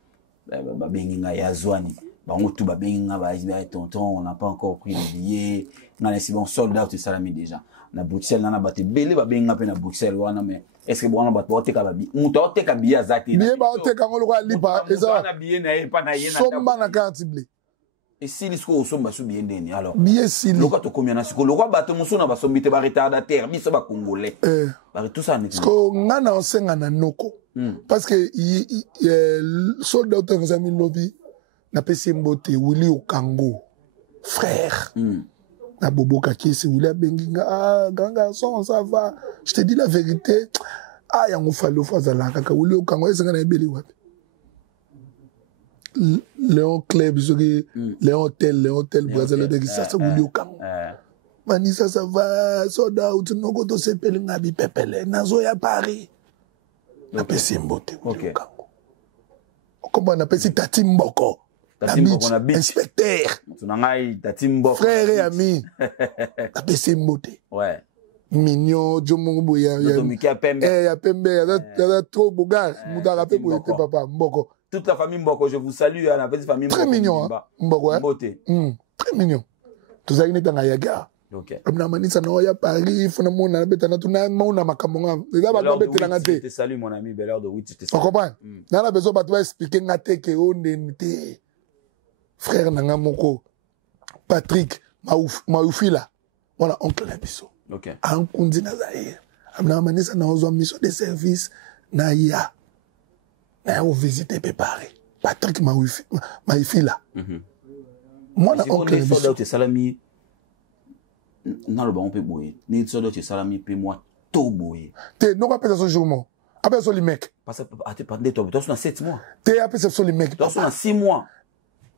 ba benginga ya Zwani bango tout ba benginga ba tonton on n'a pas encore pris le billet ngana si bon soldat tu salami déjà na Bruxelles na bate belé ba benga pe na Bruxelles wana mais est-ce que bon ba to teka ba bi muto teka bi azati na ba teka ngolo kwa lipa eza na bi na epa na yena somba na kantible et si lisko somba su bien ndeni alors bien si loka to combien na siko lokwa bato musuna ba sombite ba retardataire biso ba congolais ba tout ça n'est ko ngana osenga na noko parce que soldat aux amis lobby na pesi mbote Willy Okango frère na bobo kakisi Willy benginga ah grand garçon ça va je te dis la vérité ah yango falo fazala kaka Willy Okango esenga na ebeli wapi Léon Club Léon Tel Brazil de ça Willy Okango Manisa ça va soda utinoko to sepeli ngabi pepele nazo ya Paris na pesi mbote Willy Okango comment on appelle ça Tati Mboko na beach inspecteur frère et ami na pesi mbote ouais mignon jomongo ya pembe ya trop bogar mutaka pe boyete papa Mboko toute la famille Mboko je vous salue la petite famille très mignon Mboko très mignon tous aïe n'étant à gare ok na manisa na ya Paris fona mona beta na tuna mauna makambonga eza ba beta na ngate je te salue mon ami belle heure de 8 je te salue on comprend na la besoin ba to expliquer ngate ke o ndente frère nanga moko Patrick Maoufila voilà oncle la biso ok en kundi na zaire amna manisa na ozo mission de service na ya na o visiter préparer Patrick Maoufila moi na oncle la biso te salami na le bon peut boyer ni sodo te salami pe moi to boyer te non pas ça jour mo après ça les mecs parce que à te pendant toi dans 7 mois te après ça les mecs dans 6 mois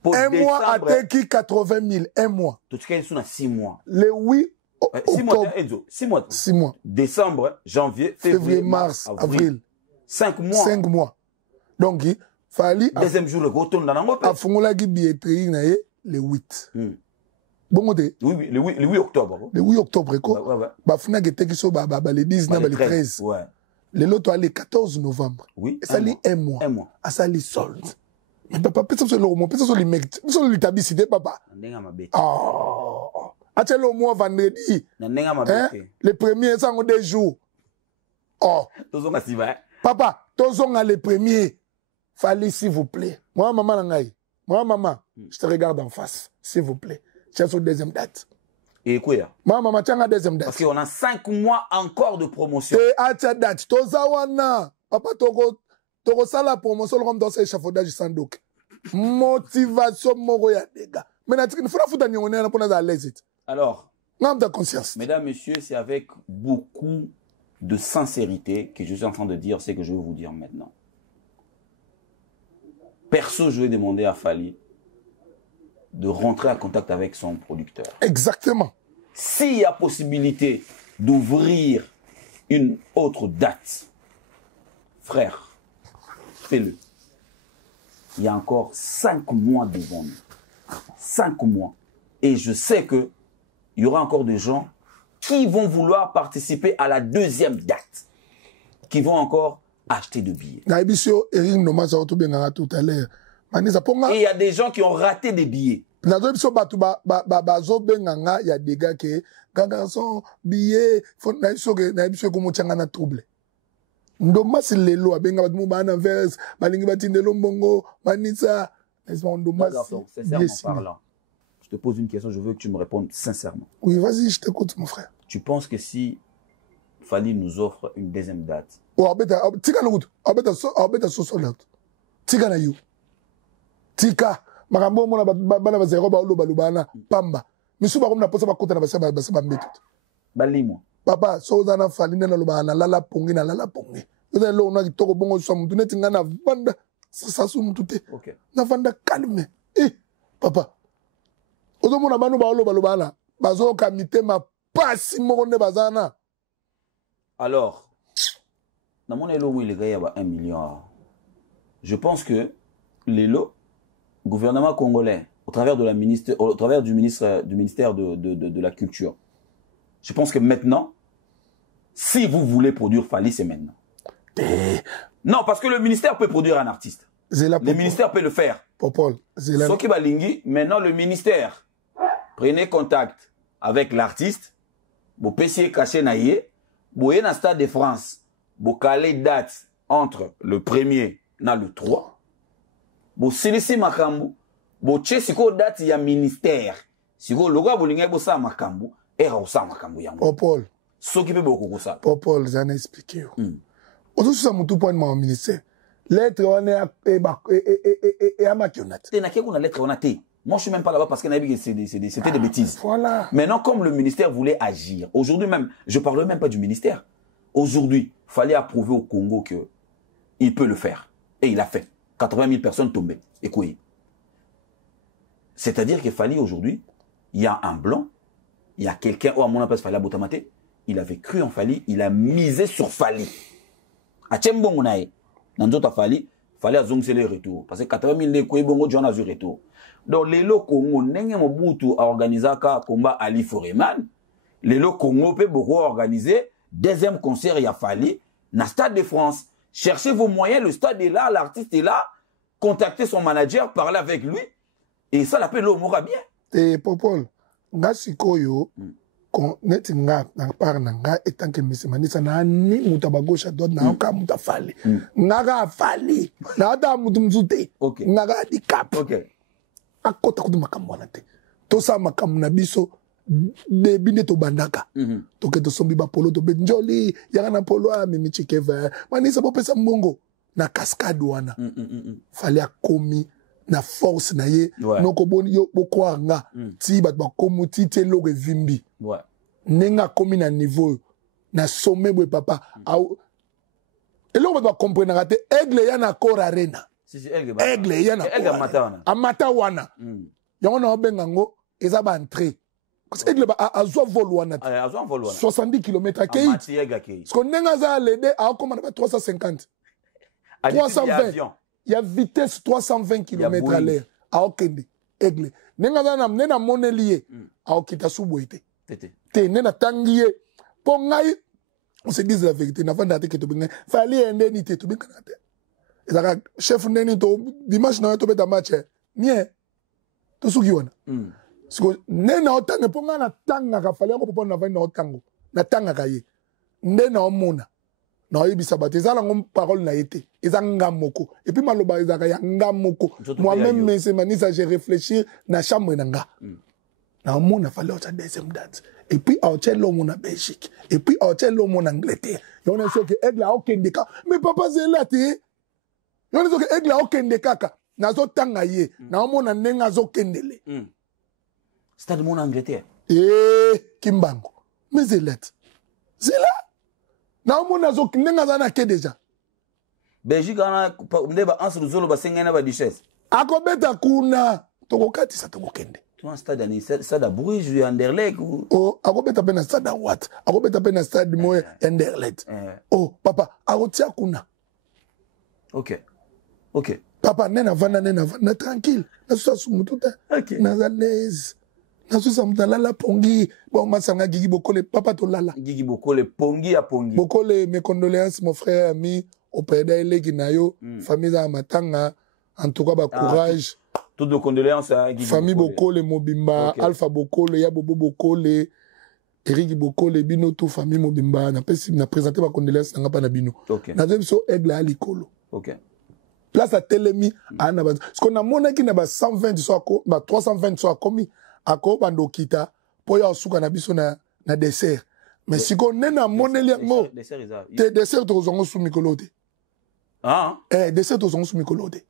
pour un mois à Teki 80 000 un mois tout ce qui sont 6 mois le 8 6 mois décembre janvier février mars avril 5 mois donc il fallait deuxième jour le retourne dans l'angle a fungula ki billetterie na le 8 bon oui le 8 octobre le 8 octobre ko ba funa ke Teki so ba le 10 na ba le 13 ouais le loto le 14 novembre oui ça li un mois à ça li solde mais papa peut-être sur le moment peut-être sur les mecs sur l'établissement papa ndenga mabete ah acha le mois vendredi ndenga mabete le premier ça en 2 jours oh tozonga siba papa tozonga le premier fallait s'il vous plaît moi maman ngai moi maman je te regarde en face s'il vous plaît tiens sur deuxième date et quoi moi maman tiens la deuxième date parce qu'on a 5 mois encore de promotion et acha date tozawana papa toko sala promotion comme dans ce échafaudage sans doute motivation moko ya dega mais na tiki funa futa nyongone na pona za l'aise alors ngam ta conscience mesdames messieurs c'est avec beaucoup de sincérité que je suis en train de dire ce que je veux vous dire maintenant perso je vais demander à Fally de rentrer en contact avec son producteur exactement s'il y a possibilité d'ouvrir une autre date frère fais-le. Il y a encore 5 mois devant nous. 5 mois. Et je sais que il y aura encore des gens qui vont vouloir participer à la deuxième date, qui vont encore acheter de billets. Et il y a des gens qui ont raté des billets. Il y a des gars qui ont billets, trouble. Ndoma si lelo abenga bat mubana verse balingi batindelo mbongo manisa Sincèrement parlant, je te pose une question, je veux que tu me répondes sincèrement. Oui, vas-y, je t'écoute mon frère. Tu penses que si Fally nous offre une deuxième date, tika no abeta so tika na you tika makambo mona bana ba zero ba oloba lubana pamba misuba comme na posa ba kota na ba mbeto balimo papa so na Fally na lubana lala pongi na lala pongi yo lo na kitoko bongo so mutu neti ngana vanda sa su mutu te okay. Na vanda calme papa ozo mona banu ba oloba lubana bazo kamite ma pasi moko ne bazana. Alors dans mon élo où il y a 1 million, je pense que l'élo gouvernement congolais au travers de du ministère de la culture, je pense que maintenant, si vous voulez produire Fally, c'est maintenant. Non, parce que le ministère peut produire un artiste. Le ministère peut le faire. Soki Balingi, maintenant le ministère, prenez contact avec l'artiste, vous payez caché naïe, vous êtes dans le Stade de France, vous calez date entre le 1er et le 3, vous sélectionnez makambu, vous checkez date il y a ministère. Si vous logo vous lingue bossa makambu, era osa makambu yango. Paul. Soki pe beaucoup ça. Paul, j'en ai expliqué. Ozo ça mutu point mon ministère. Lettre on est à maquillonnette. T'es naké qu'on a lettre on a té. Moi je suis même pas là-bas parce que c'était des bêtises. Voilà. Maintenant comme le ministère voulait agir, aujourd'hui même, je parle même pas du ministère. Aujourd'hui, il fallait approuver au Congo que il peut le faire. Et il a fait. 80 000 personnes tombées. Écoutez. C'est-à-dire qu'il fallait aujourd'hui, il y a un blanc, il y a quelqu'un, à mon place, Fally Abotamate, il avait cru en Fally, il a misé sur Fally. A Tchembongonae, dans d'autres Fally, Fally a zongé les retours. Parce que 80 000 l'écoute, bongo, John a eu retour. Donc, les lots Congo, n'engé Mobutu a organisé un combat Ali Foreman. Les lots Congo peut beaucoup organiser. Deuxième concert, il y a Fally, dans le Stade de France. Cherchez vos moyens, le stade est là, l'artiste est là. Contactez son manager, parlez avec lui. Et ça l'appelle l'homme aura bien. Et Popol, nga sikoyo, kon neti nga na par na nga etant que monsieur Manisa na ni mutaba gauche à droite na ka muta Fally. Nga ga Fally, na da mutu mzute. Okay. Nga ga handicap. Okay. Akota kudu makambo na te. To sa makambo na biso de binde to bandaka. To ke to sombi ba polo to benjoli, yanga na polo a mimi chikeva. Manisa bo pesa mbongo na cascade wana. Fally a komi na force na ye noko boni yo bokwa nga ti bat ba komu ti te lo revimbi nenga komi na niveau na sommet boy papa au elo ba comprendre te aigle ya na kor arena aigle ya na amata wana yango na obenga ngo eza ba entrée parce que aigle ba azwa vol wana 70 km ke ce qu'on nenga za lede a commande ba 350 320. Il y a vitesse 320 km à l'heure. À Okende, Aigle. Nena monelier. À Okita Souboite. Te nena tangiye. Pongai. On se dit la vérité. N'a pas d'attaque que tu bingue. Fallait indemnité. Tu bingue. Et ça, chef neni to dimanche na to beta match. Mien. To suki wana. Parce que nena otange ponga na tanga ka fallait ko pona na na otango. Na tanga ka ye. Nena omona. Na yebisa bato ezala ngom parole na été ezanga moko et puis maloba ezaka ya ngamoko moi-même monsieur Manisa j'ai réfléchi na chambre nanga na mona fallait au deuxième date et puis au tchelo mona Belgique et puis au tchelo mona Angleterre yona so que aigle a okendeka mais papa zela te yona so que aigle a okendeka ka nazo tanga ye na mona nenga zo kendele Stade mona Angleterre Kimbango mais zela na mona zo nenga za na ke déjà Belgique ana ndeba ansuru zolo basenga na ba duchesse akobeta kuna tokokatisa tokokende toi stade ni stade Bruges ou Anderlecht oh akobeta pe na stade wat akobeta pe na stade moya Anderlecht oh papa akotia kuna OK papa nena vana tranquille na so sumututa na à l'aise nasusa mutu nalala pongi bon masanga Gigi Bokole papa tolala Gigi Bokole pongi à pongi Bokole mes condoléances mon frère ami au père d'Eleki nayo famille za matanga en tout cas ba courage toutes nos condoléances à Gigi famille Bokole Mobimba Alpha Bokole ya Bobo Bokole Eric Bokole bino tout famille Mobimba na présenté ma condoléances nga pa na bino na biso aigle à likolo place à Telemi ana ba ce qu'on a monaki na ba 120 soit ba 320 soit commis ako bandokita po ya suka na biso na dessert mais si ko nena moneli ngo dessert to zongo su mikolo te dessert to zongo su mikolo te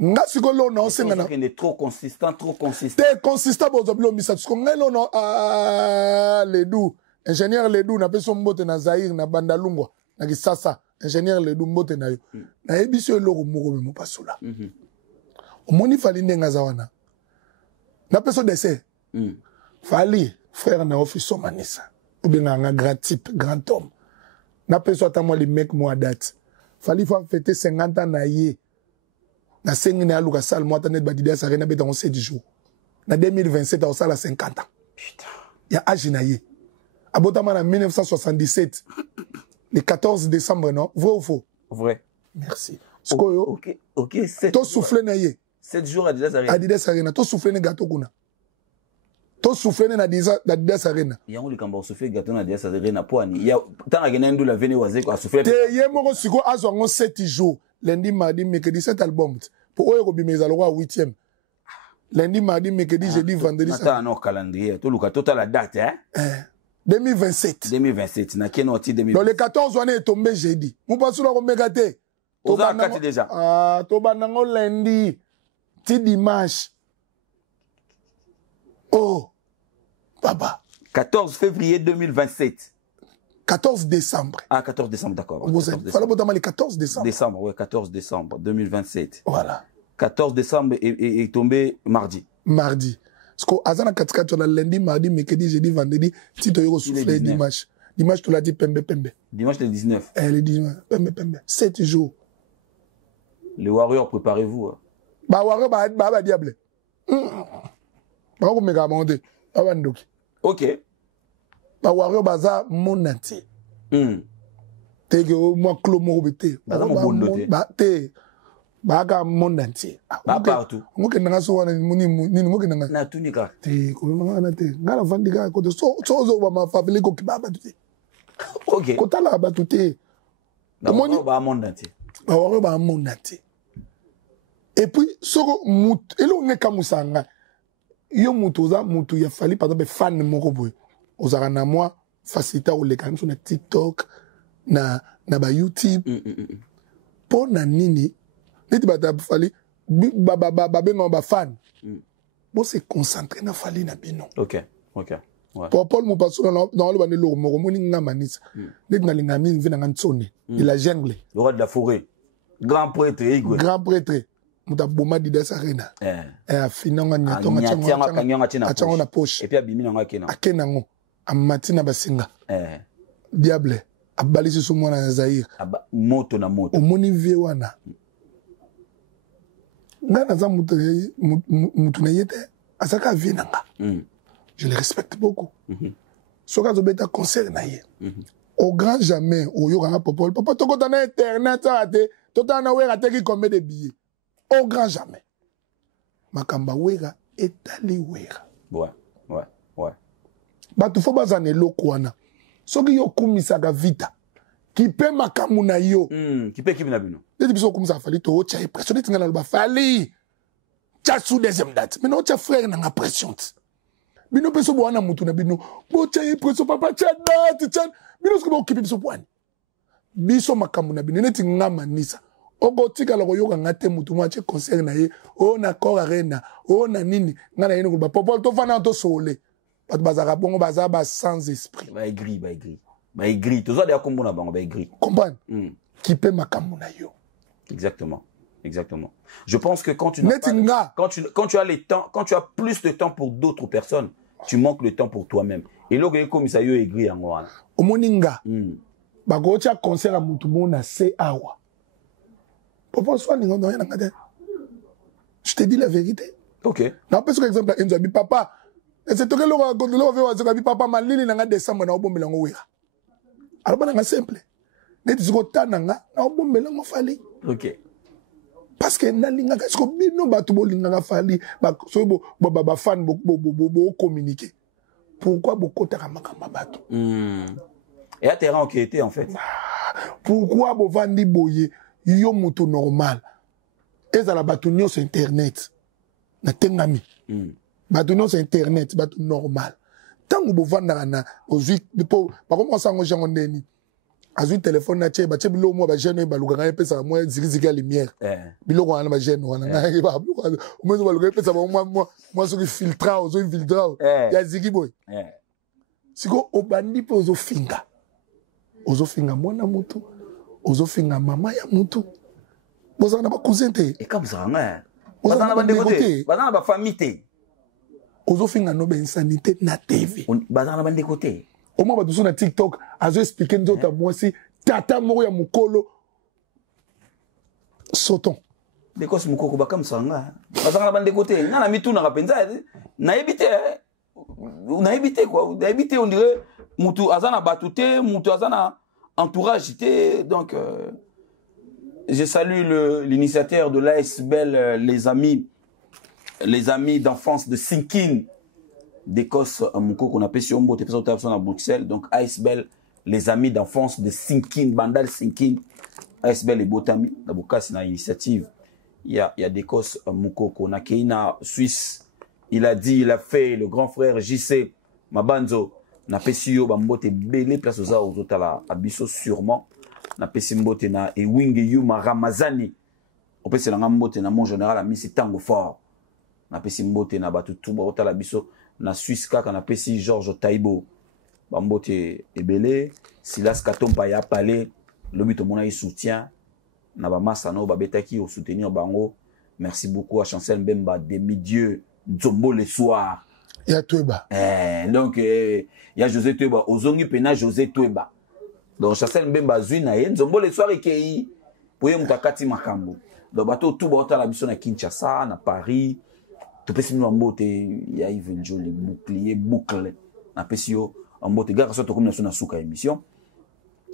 nga siko lo na osenga na trop consistant te consistant bozo bilo misa ko ngelo no Ledu ingénieur Ledu na peso mbote na Zaire na Bandalungwa na Kisasa ingénieur Ledu mbote na yo na ebiso eloko moko me mopasula omoni fali ndenga zawana na peso dessert fali frère na office manisa ou bien un grand type grand homme na peso atamo les mecs moi date fali fa fêter 50 ans na ye na sengi na luka sal moi tanet badida sa rena beta on 7 jours na 2027 au sala 50 ans putain ya âge na ye abotama na 1977 le 14 décembre non vrai ou faux vrai merci OK to souffler na ye 7 jours Adidas Arena to souffler na gâteau kuna to souffler na Adidas Arena yango likamba souffler gâteau na Adidas Arena poani ya tanga genendo la vene waze ko souffler te ye moko siko azo ngo 7 jours lundi mardi mercredi 7 albums pour oyo ko bimeza lo 8e lundi mardi mercredi jeudi vendredi ça non calendrier to luka total la date 2027 na kenoti 2027 dans le 14 on est tombé jeudi mon pas sur la megate to ba kati déjà to banango lundi ti dimanche oh baba 14 février 2027 14 décembre 14 décembre d'accord fallait botamma le 14 décembre 14 décembre 2027 voilà 14 décembre est tombé mardi parce que azana katikati on a lundi mardi mercredi jeudi vendredi tito yoko souffler dimanche tu l'as dit pembe dimanche le 19 le 19 pembe 7 jours les warriors préparez-vous ba warrior ba diable ba ko mega monter ba ndoki OK ba warrior baza monde entier te que moi clo mo bete ba te ba ka monde entier ba partout mo ke nanga so wana ni mo ke nanga na tunika te ko nanga te ngala vandika ko so zo ba ma faveli ko kibaba te OK ko tala ba tuté ba monde entier ba warrior ba monde entier et puis soko mutu elo ngeka musanga yo mutu za mutu ya fali par exemple fan moko boy ozaka na moi facilita o leka sur na TikTok na ba YouTube pour na nini neti bata fali ba benga ba fan bo se concentrer na fali na bino OK ouais Paul mo pasula dans le bande lo moko moni nga manisa neti na linga mingi vina ntsone de la jungle le roi de la forêt grand prêtre muta boma Adidas Arena afinanga nyatonga chango na poche et puis abimi nanga akenango amatina basinga diable abalisi so mwana Zaire moto omoni vie wana ngana za mutu na yete asaka vie nanga je le respecte beaucoup soka zo beta concert na ye au grand jamais au yoka popol papa tokota na internet ate totana wera teki combien de billets au grand jamais makamba wera etali wera ouais batu fo bazana eloko wana soki yo kumisaka vita kipe makamu na yo kipe kimi na bino neti biso okumisaka fali to otya ye pression neti nga na loba fali tya sous deuxième date maintenant otya frère nanga pression ti bino mpe so bowana mutu na bino botya ye pression papa tya date tya bino soki bokipe biso pwani biso makamu na bino neti nga manisa okotikala koyoka nga te mutu mwa atye concert na ye o na Cor Arena o na nini nga na ye nokoloba popol tofanda tosole bato bazalaka bongo baza ba sans esprit ba aigri tozwa deya kombo na bango ba aigri comprendre kipe makambo na yo exactement je pense que quand tu as le temps quand tu as plus de temps pour d'autres personnes tu manques le temps pour toi-même et loko ekomisa yo aigri yango wana omoni nga bakotya concert ya mutu mo na se awa popol so alinga na nga te je te dis la vérité OK na peso exemple enzo abi papa Et c'est tout que l'on papa malili nanga décembre na obombela ngo wera. Alors bana nga simple. Net ziko tananga na obombela ngo fali. OK. Parce que nalinga ka siko bino batu bolinga ka fali ba so ba fan bo communiquer. Pourquoi beaucoup ta makamba batu? Et à terrain qui était en fait. Pourquoi bo vandi boye yo mutu normal. Ezala batu nyos internet. Na tengami. Batu nyos internet, batu normal. Tant que vous vendez na aujourd'hui par contre ça ngo jango ndeni azui téléphone na tche ba tche bilo mo ba jeune ba luka ngaya pesa mo zigizigi ya lumière bilo ko na ba jeune wana na ba mo zo ba luka pesa mo so ki filtra ozo filtra ya zigi boy siko obandi pe ozo finga mwana mutu ozo finga mama ya mutu boza na ba cousin te et comme ça boza na ba décoté boza na ba famille te ozo finga no ben sanité na TV bazana bande côté au moins ba na TikTok azo expliquer nzota mwasi tata moko ya mukolo soton de cause mukoko ba comme ça bazana bande côté na mituna kapenza na éviter quoi na éviter on dirait mutu azana batute mutu azana entourage te donc je salue l'initiateur de l'ASBL les amis d'enfance de Sinkin d'Écosse Mouko qu'on appelle sur Mbote à Bruxelles donc ASBL les amis d'enfance de Sinkin Bandal Sinkin ASBL et Botami d'Aboka c'est une initiative il y a d'Écosse Mouko qu'on a Keina Suisse il a dit il a fait le grand frère JC Mabanzo na pesio bambote belé place aux autres abisso sûrement na pesi Mbote na et Winge Yuma Ramazani on peut se la Mbote na mon général a mis c'est tango fort na pesi Mbote na batu tuba otala biso na Suisse kaka na pesi Georges Taibo bambote ebele Silas Katompa ya palé le but mona soutien na ba masano ba betaki au soutenir bango merci beaucoup à Chancel Mbemba demi-dieu Nzombo le soir ya Tweba donc il y a José Tweba ozongi pena José Tweba donc Chancel Mbemba zuina ye Nzombo le soir ekei poye mutakati makambo donc bato tuba otala biso na Kinshasa na Paris tu peux signer un mbote il y a Yves Njoli boucle na pesio un mbote gars soit comme na suka émission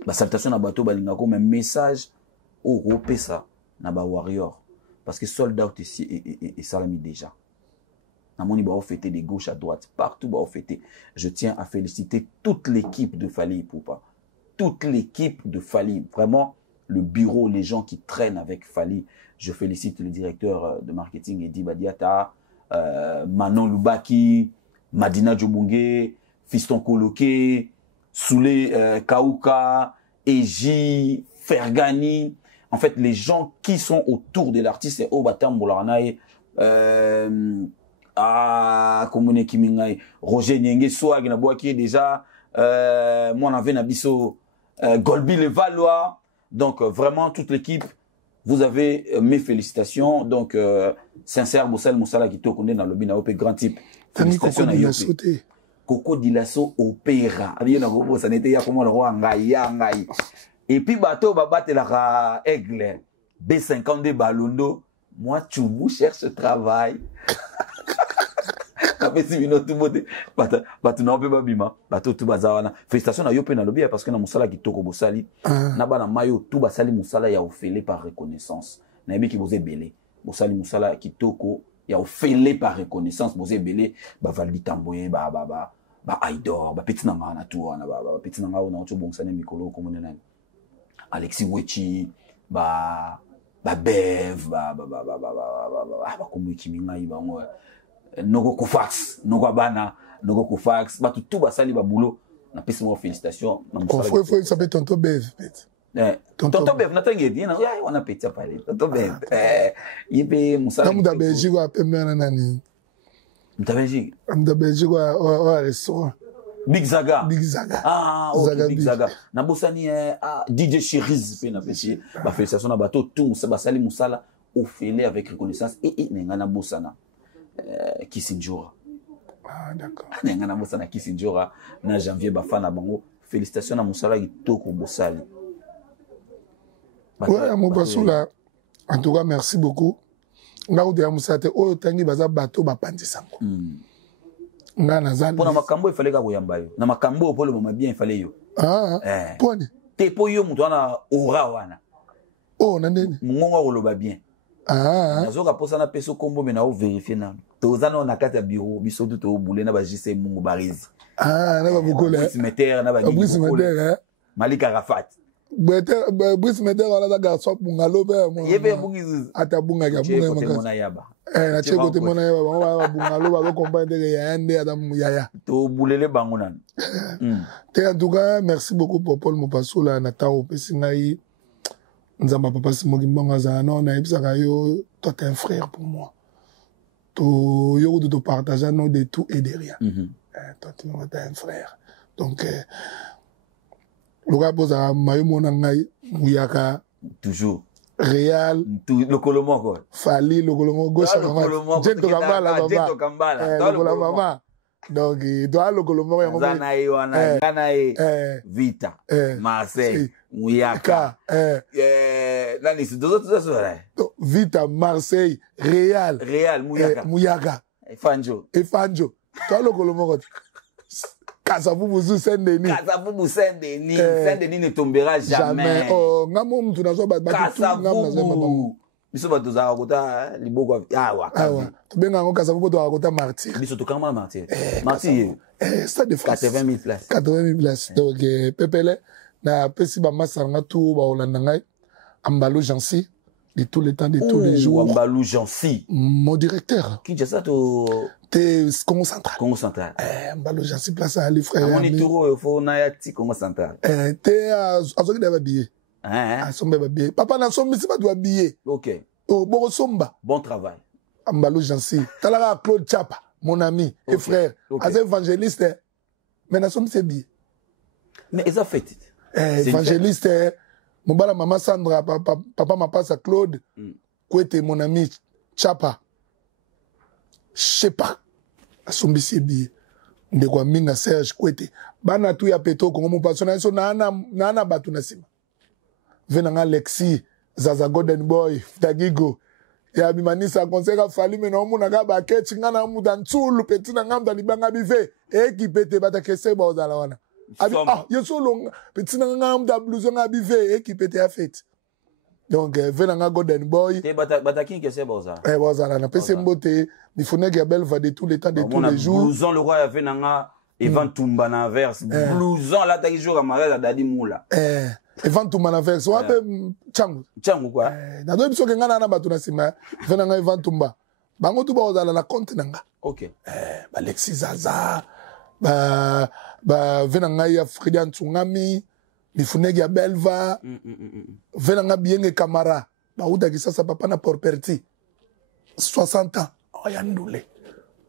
ba salutation na bato balinga comme un message au repesa na ba warrior parce que sold out ici et salami déjà na moni ba fêter de gauche à droite partout ba fêter je tiens à féliciter toute l'équipe de Fally Ipupa toute l'équipe de Fally vraiment le bureau les gens qui traînent avec Fally je félicite le directeur de marketing Eddie Badiata Manon Lubaki, Madina Djobunge, Fiston Koloke, Soulé Kauka, Eji, Fergani. En fait, les gens qui sont autour de l'artiste, c'est Obatam Boularnaï, Komune Kimingaï, Roger Nyenge Swag, qui est déjà, moi, on avait Nabiso, Golbi Levalois. Donc, vraiment, toute l'équipe. Vous avez mes félicitations. Donc, sincère, Boussel Moussala qui te connaît dans le bina OP grand type. Félicitations à Yopé. Coco Dilasso opéra. Ça n'était pas comme le roi Ngaï. Et puis, bateau, babat la aigle. B50 Balondo. Moi, Tchoubou cherche travail. Félicitations à Yopé Nalobia parce que na musala qui toko bosali na bana mayo tout basali musala ya ofele par reconnaissance na yebi ki bozé belé bosali musala qui toko ya ofele par reconnaissance bozé belé ba Valdi Tamboye ba Aidor ba petit nanga na tout na ba petit nanga na to bongsane mikolo ko monena Alexis Wechi ba Bev ba komu kiminga ibango Nogo Kofax, Nogo Abana, Nogo Kofax, bah tout basali ba boulot. Na pisse moi félicitations. Faut s'appeler Tonton Bev. Tonton Bev, na tangi di na, on a petit parler. Tonton Bev. Yebe musala. Namu da Belgique wa pembe na nani. Mta Belgique. Mta Belgique wa restaurant. Big Zaga. Big Zaga. Ah, ok, Big Zaga. Na bosani DJ Chiriz pe na pesi. Ba félicitations na bateau tout basali musala ofele avec reconnaissance et na bosana. Kisinjora. Ah, d'accord. N'engana bosana Kisinjora na janvier bafana bango. Félicitations à Moussala Itoko Bossali. Ouais, mon basula. En tout cas, merci beaucoup. Nga ou de Moussate o tangi baza bateau ba pandi sango. nga nazali pona makambo il fallait ka koyamba yo na makambo pole mama bien il fallait yo poni te po yo mutu wana aura wana na ndeni mungongo koloba bien nazoka posana peso kombo mena o vérifier na tozana na kati ya bureau biso tout to bule na ba JC mungu barizi na ba bukola Brice Meter na ba Brice Meter Malik Arafat Brice Meter wala da garçon bungalo be mo yebe bungizu ata bunga ga bunga makasi yaba na cheko te mona yaba ba bungalo ba ko comprendre que ya ndé adam yaya to bulele bango nan te en tout cas merci beaucoup pour Paul Mopasula na tawo pesingai nzamba papa Simogi Mbongo za non na ebisaka yo toi t'es un frère pour moi to yo de partager non de tout et de rien toi tu es un frère donc le gars posa mayo mona ngai muyaka toujours Real le Colomo quoi Fali le Colomo gauche Jeto Kambala mama donc doit le Colomo ya ngana yi wana ngana yi Vita Marseille Muyaka nani c'est deux autres ça Vita Marseille Real Muyaka Fanjo toi le Colomo Kasavubu Saint-Denis ne tombera jamais ngamo mtu nazo Kasavubu biso bato za kota liboko tubenga ngo Kasavubu to kota martyr biso to kama martyr stade de France 80 000 places donc pepele na pesi ba masanga tout ba olanda ngai Ambalo Jansi de tous les temps de tous les jours Ambalo Jansi mon directeur qui dit ça to Congo Central Ambalo Jansi place à les frères mon ituro faut na ya ti Congo Central te azoki da billet asomba ba billet papa na sombi si ba doit billet OK boko somba bon travail Ambalo Jansi talaka Claude Chapa mon ami et frère as évangéliste mais na sombi c'est billet mais ils ont fait évangéliste Mobala maman Sandra papa m'a passe à Claude Kwete mon ami Chapa je sais pas asombi sebi ndeko minga Serge Kwete bana tu ya peto ko mo personnel so na batu na sima venanga Alexis Zaza Golden Boy Dagigo ya bimanisa konseka fali me no muna ga ba ketchi ngana mu dan tsulu petina ngamda libanga bive ekipete bata kese ba ozala wana abi yeso long petina ngamda bluzo ngabive ekipete a fait donc venanga Golden Boy te bata kin kese ba ozala ozala na pese mbote ni fune Gabel va de tous les temps de tous les jours blouson le roi venanga Evan Tumba na verse blouson là ta jour amarela dadi mula Evan Tumba na verse wape changu quoi na do biso kenga na batu na sima venanga Evan Tumba bango tu ba ozala na compte nanga OK ba Alexis Zaza ba venanga ya Fredian Tsungami mifunegi ya Belva venanga Bienge Kamara ba uda kisasa papa na Porperti 60 ans oyandule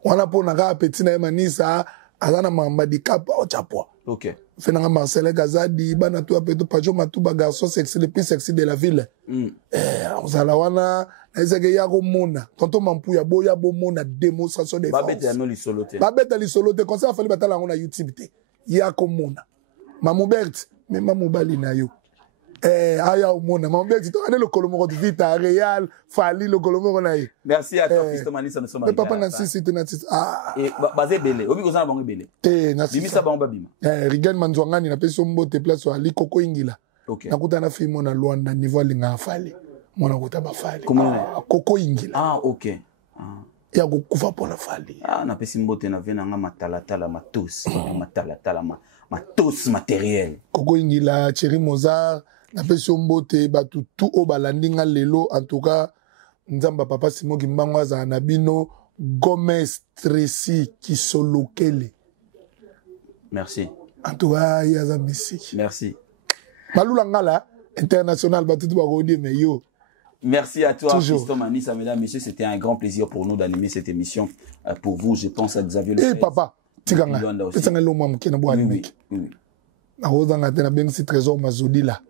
wana po na ga petit na manisa azana handicap au chapo OK venanga Marcel Gazadi bana tu apeto pajo matuba garçon sexy le plus sexy de la ville ozala wana ezeke ya ko mona tonto mampu ya boya bo mona démonstration de force babeta li solote comme ça afali batala ngona YouTube te ya ko mona mamubert mais mamubali na yo aya umona mamubert to ane le Colomo de Vita Real Fali le Colomo na ye merci à toi Fiston Manisa nous sommes mais papa na sisi te na sisi et basé belé obi ko sana bango belé te na sisi bimisa bango babima Rigan Manzwangani na peso mbote place ali Koko Ingila OK nakuta na fimo na Luanda niveau linga Fali mwana kota ba Fali Koko Ingila OK ya kukufa pona Fali na pesi mbote na venanga matala matos matala matos matériel Koko Ingila Thierry Mozart na pesi mbote batu tout o balandinga lelo en tout cas nzamba papa Simogi Mbango aza na bino Gomez Tracy Kisolokele merci en tout cas yaza musique merci malula ngala international batu ba godie mais yo merci à toi Fiston Manisa mesdames messieurs c'était un grand plaisir pour nous d'animer cette émission pour vous je pense à Xavier Le papa tikanga pesanga lo mamu kena bo animé na ozanga tena bengsi trésor mazodi là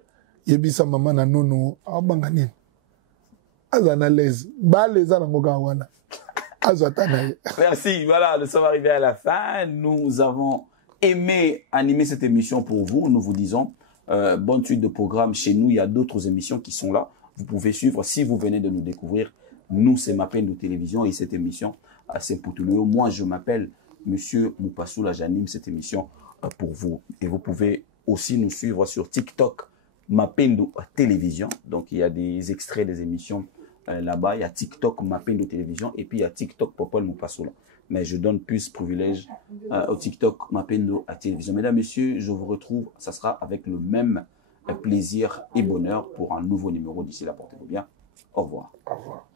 yebisa mama na nono abanga nini azana les baleza na ngoka wana azatana. Merci, voilà, nous sommes arrivés à la fin. Nous avons aimé animer cette émission pour vous. Nous vous disons bonne suite de programme chez nous. Il y a d'autres émissions qui sont là. Vous pouvez suivre si vous venez de nous découvrir. Nous, c'est ma peine de télévision et cette émission, c'est Poutoulio. Moi, je m'appelle Monsieur Moupasoula, j'anime cette émission pour vous. Et vous pouvez aussi nous suivre sur TikTok, Mapendo Télévision. Donc, il y a des extraits des émissions là-bas. Il y a TikTok, Mapendo Télévision. Et puis, il y a TikTok, Popol Moupasoula. Mais je donne plus privilège au TikTok, Mapendo à Télévision. Mesdames, Messieurs, je vous retrouve. Ça sera avec le même plaisir et bonheur pour un nouveau numéro. D'ici là, portez-vous bien. Au revoir. Au revoir.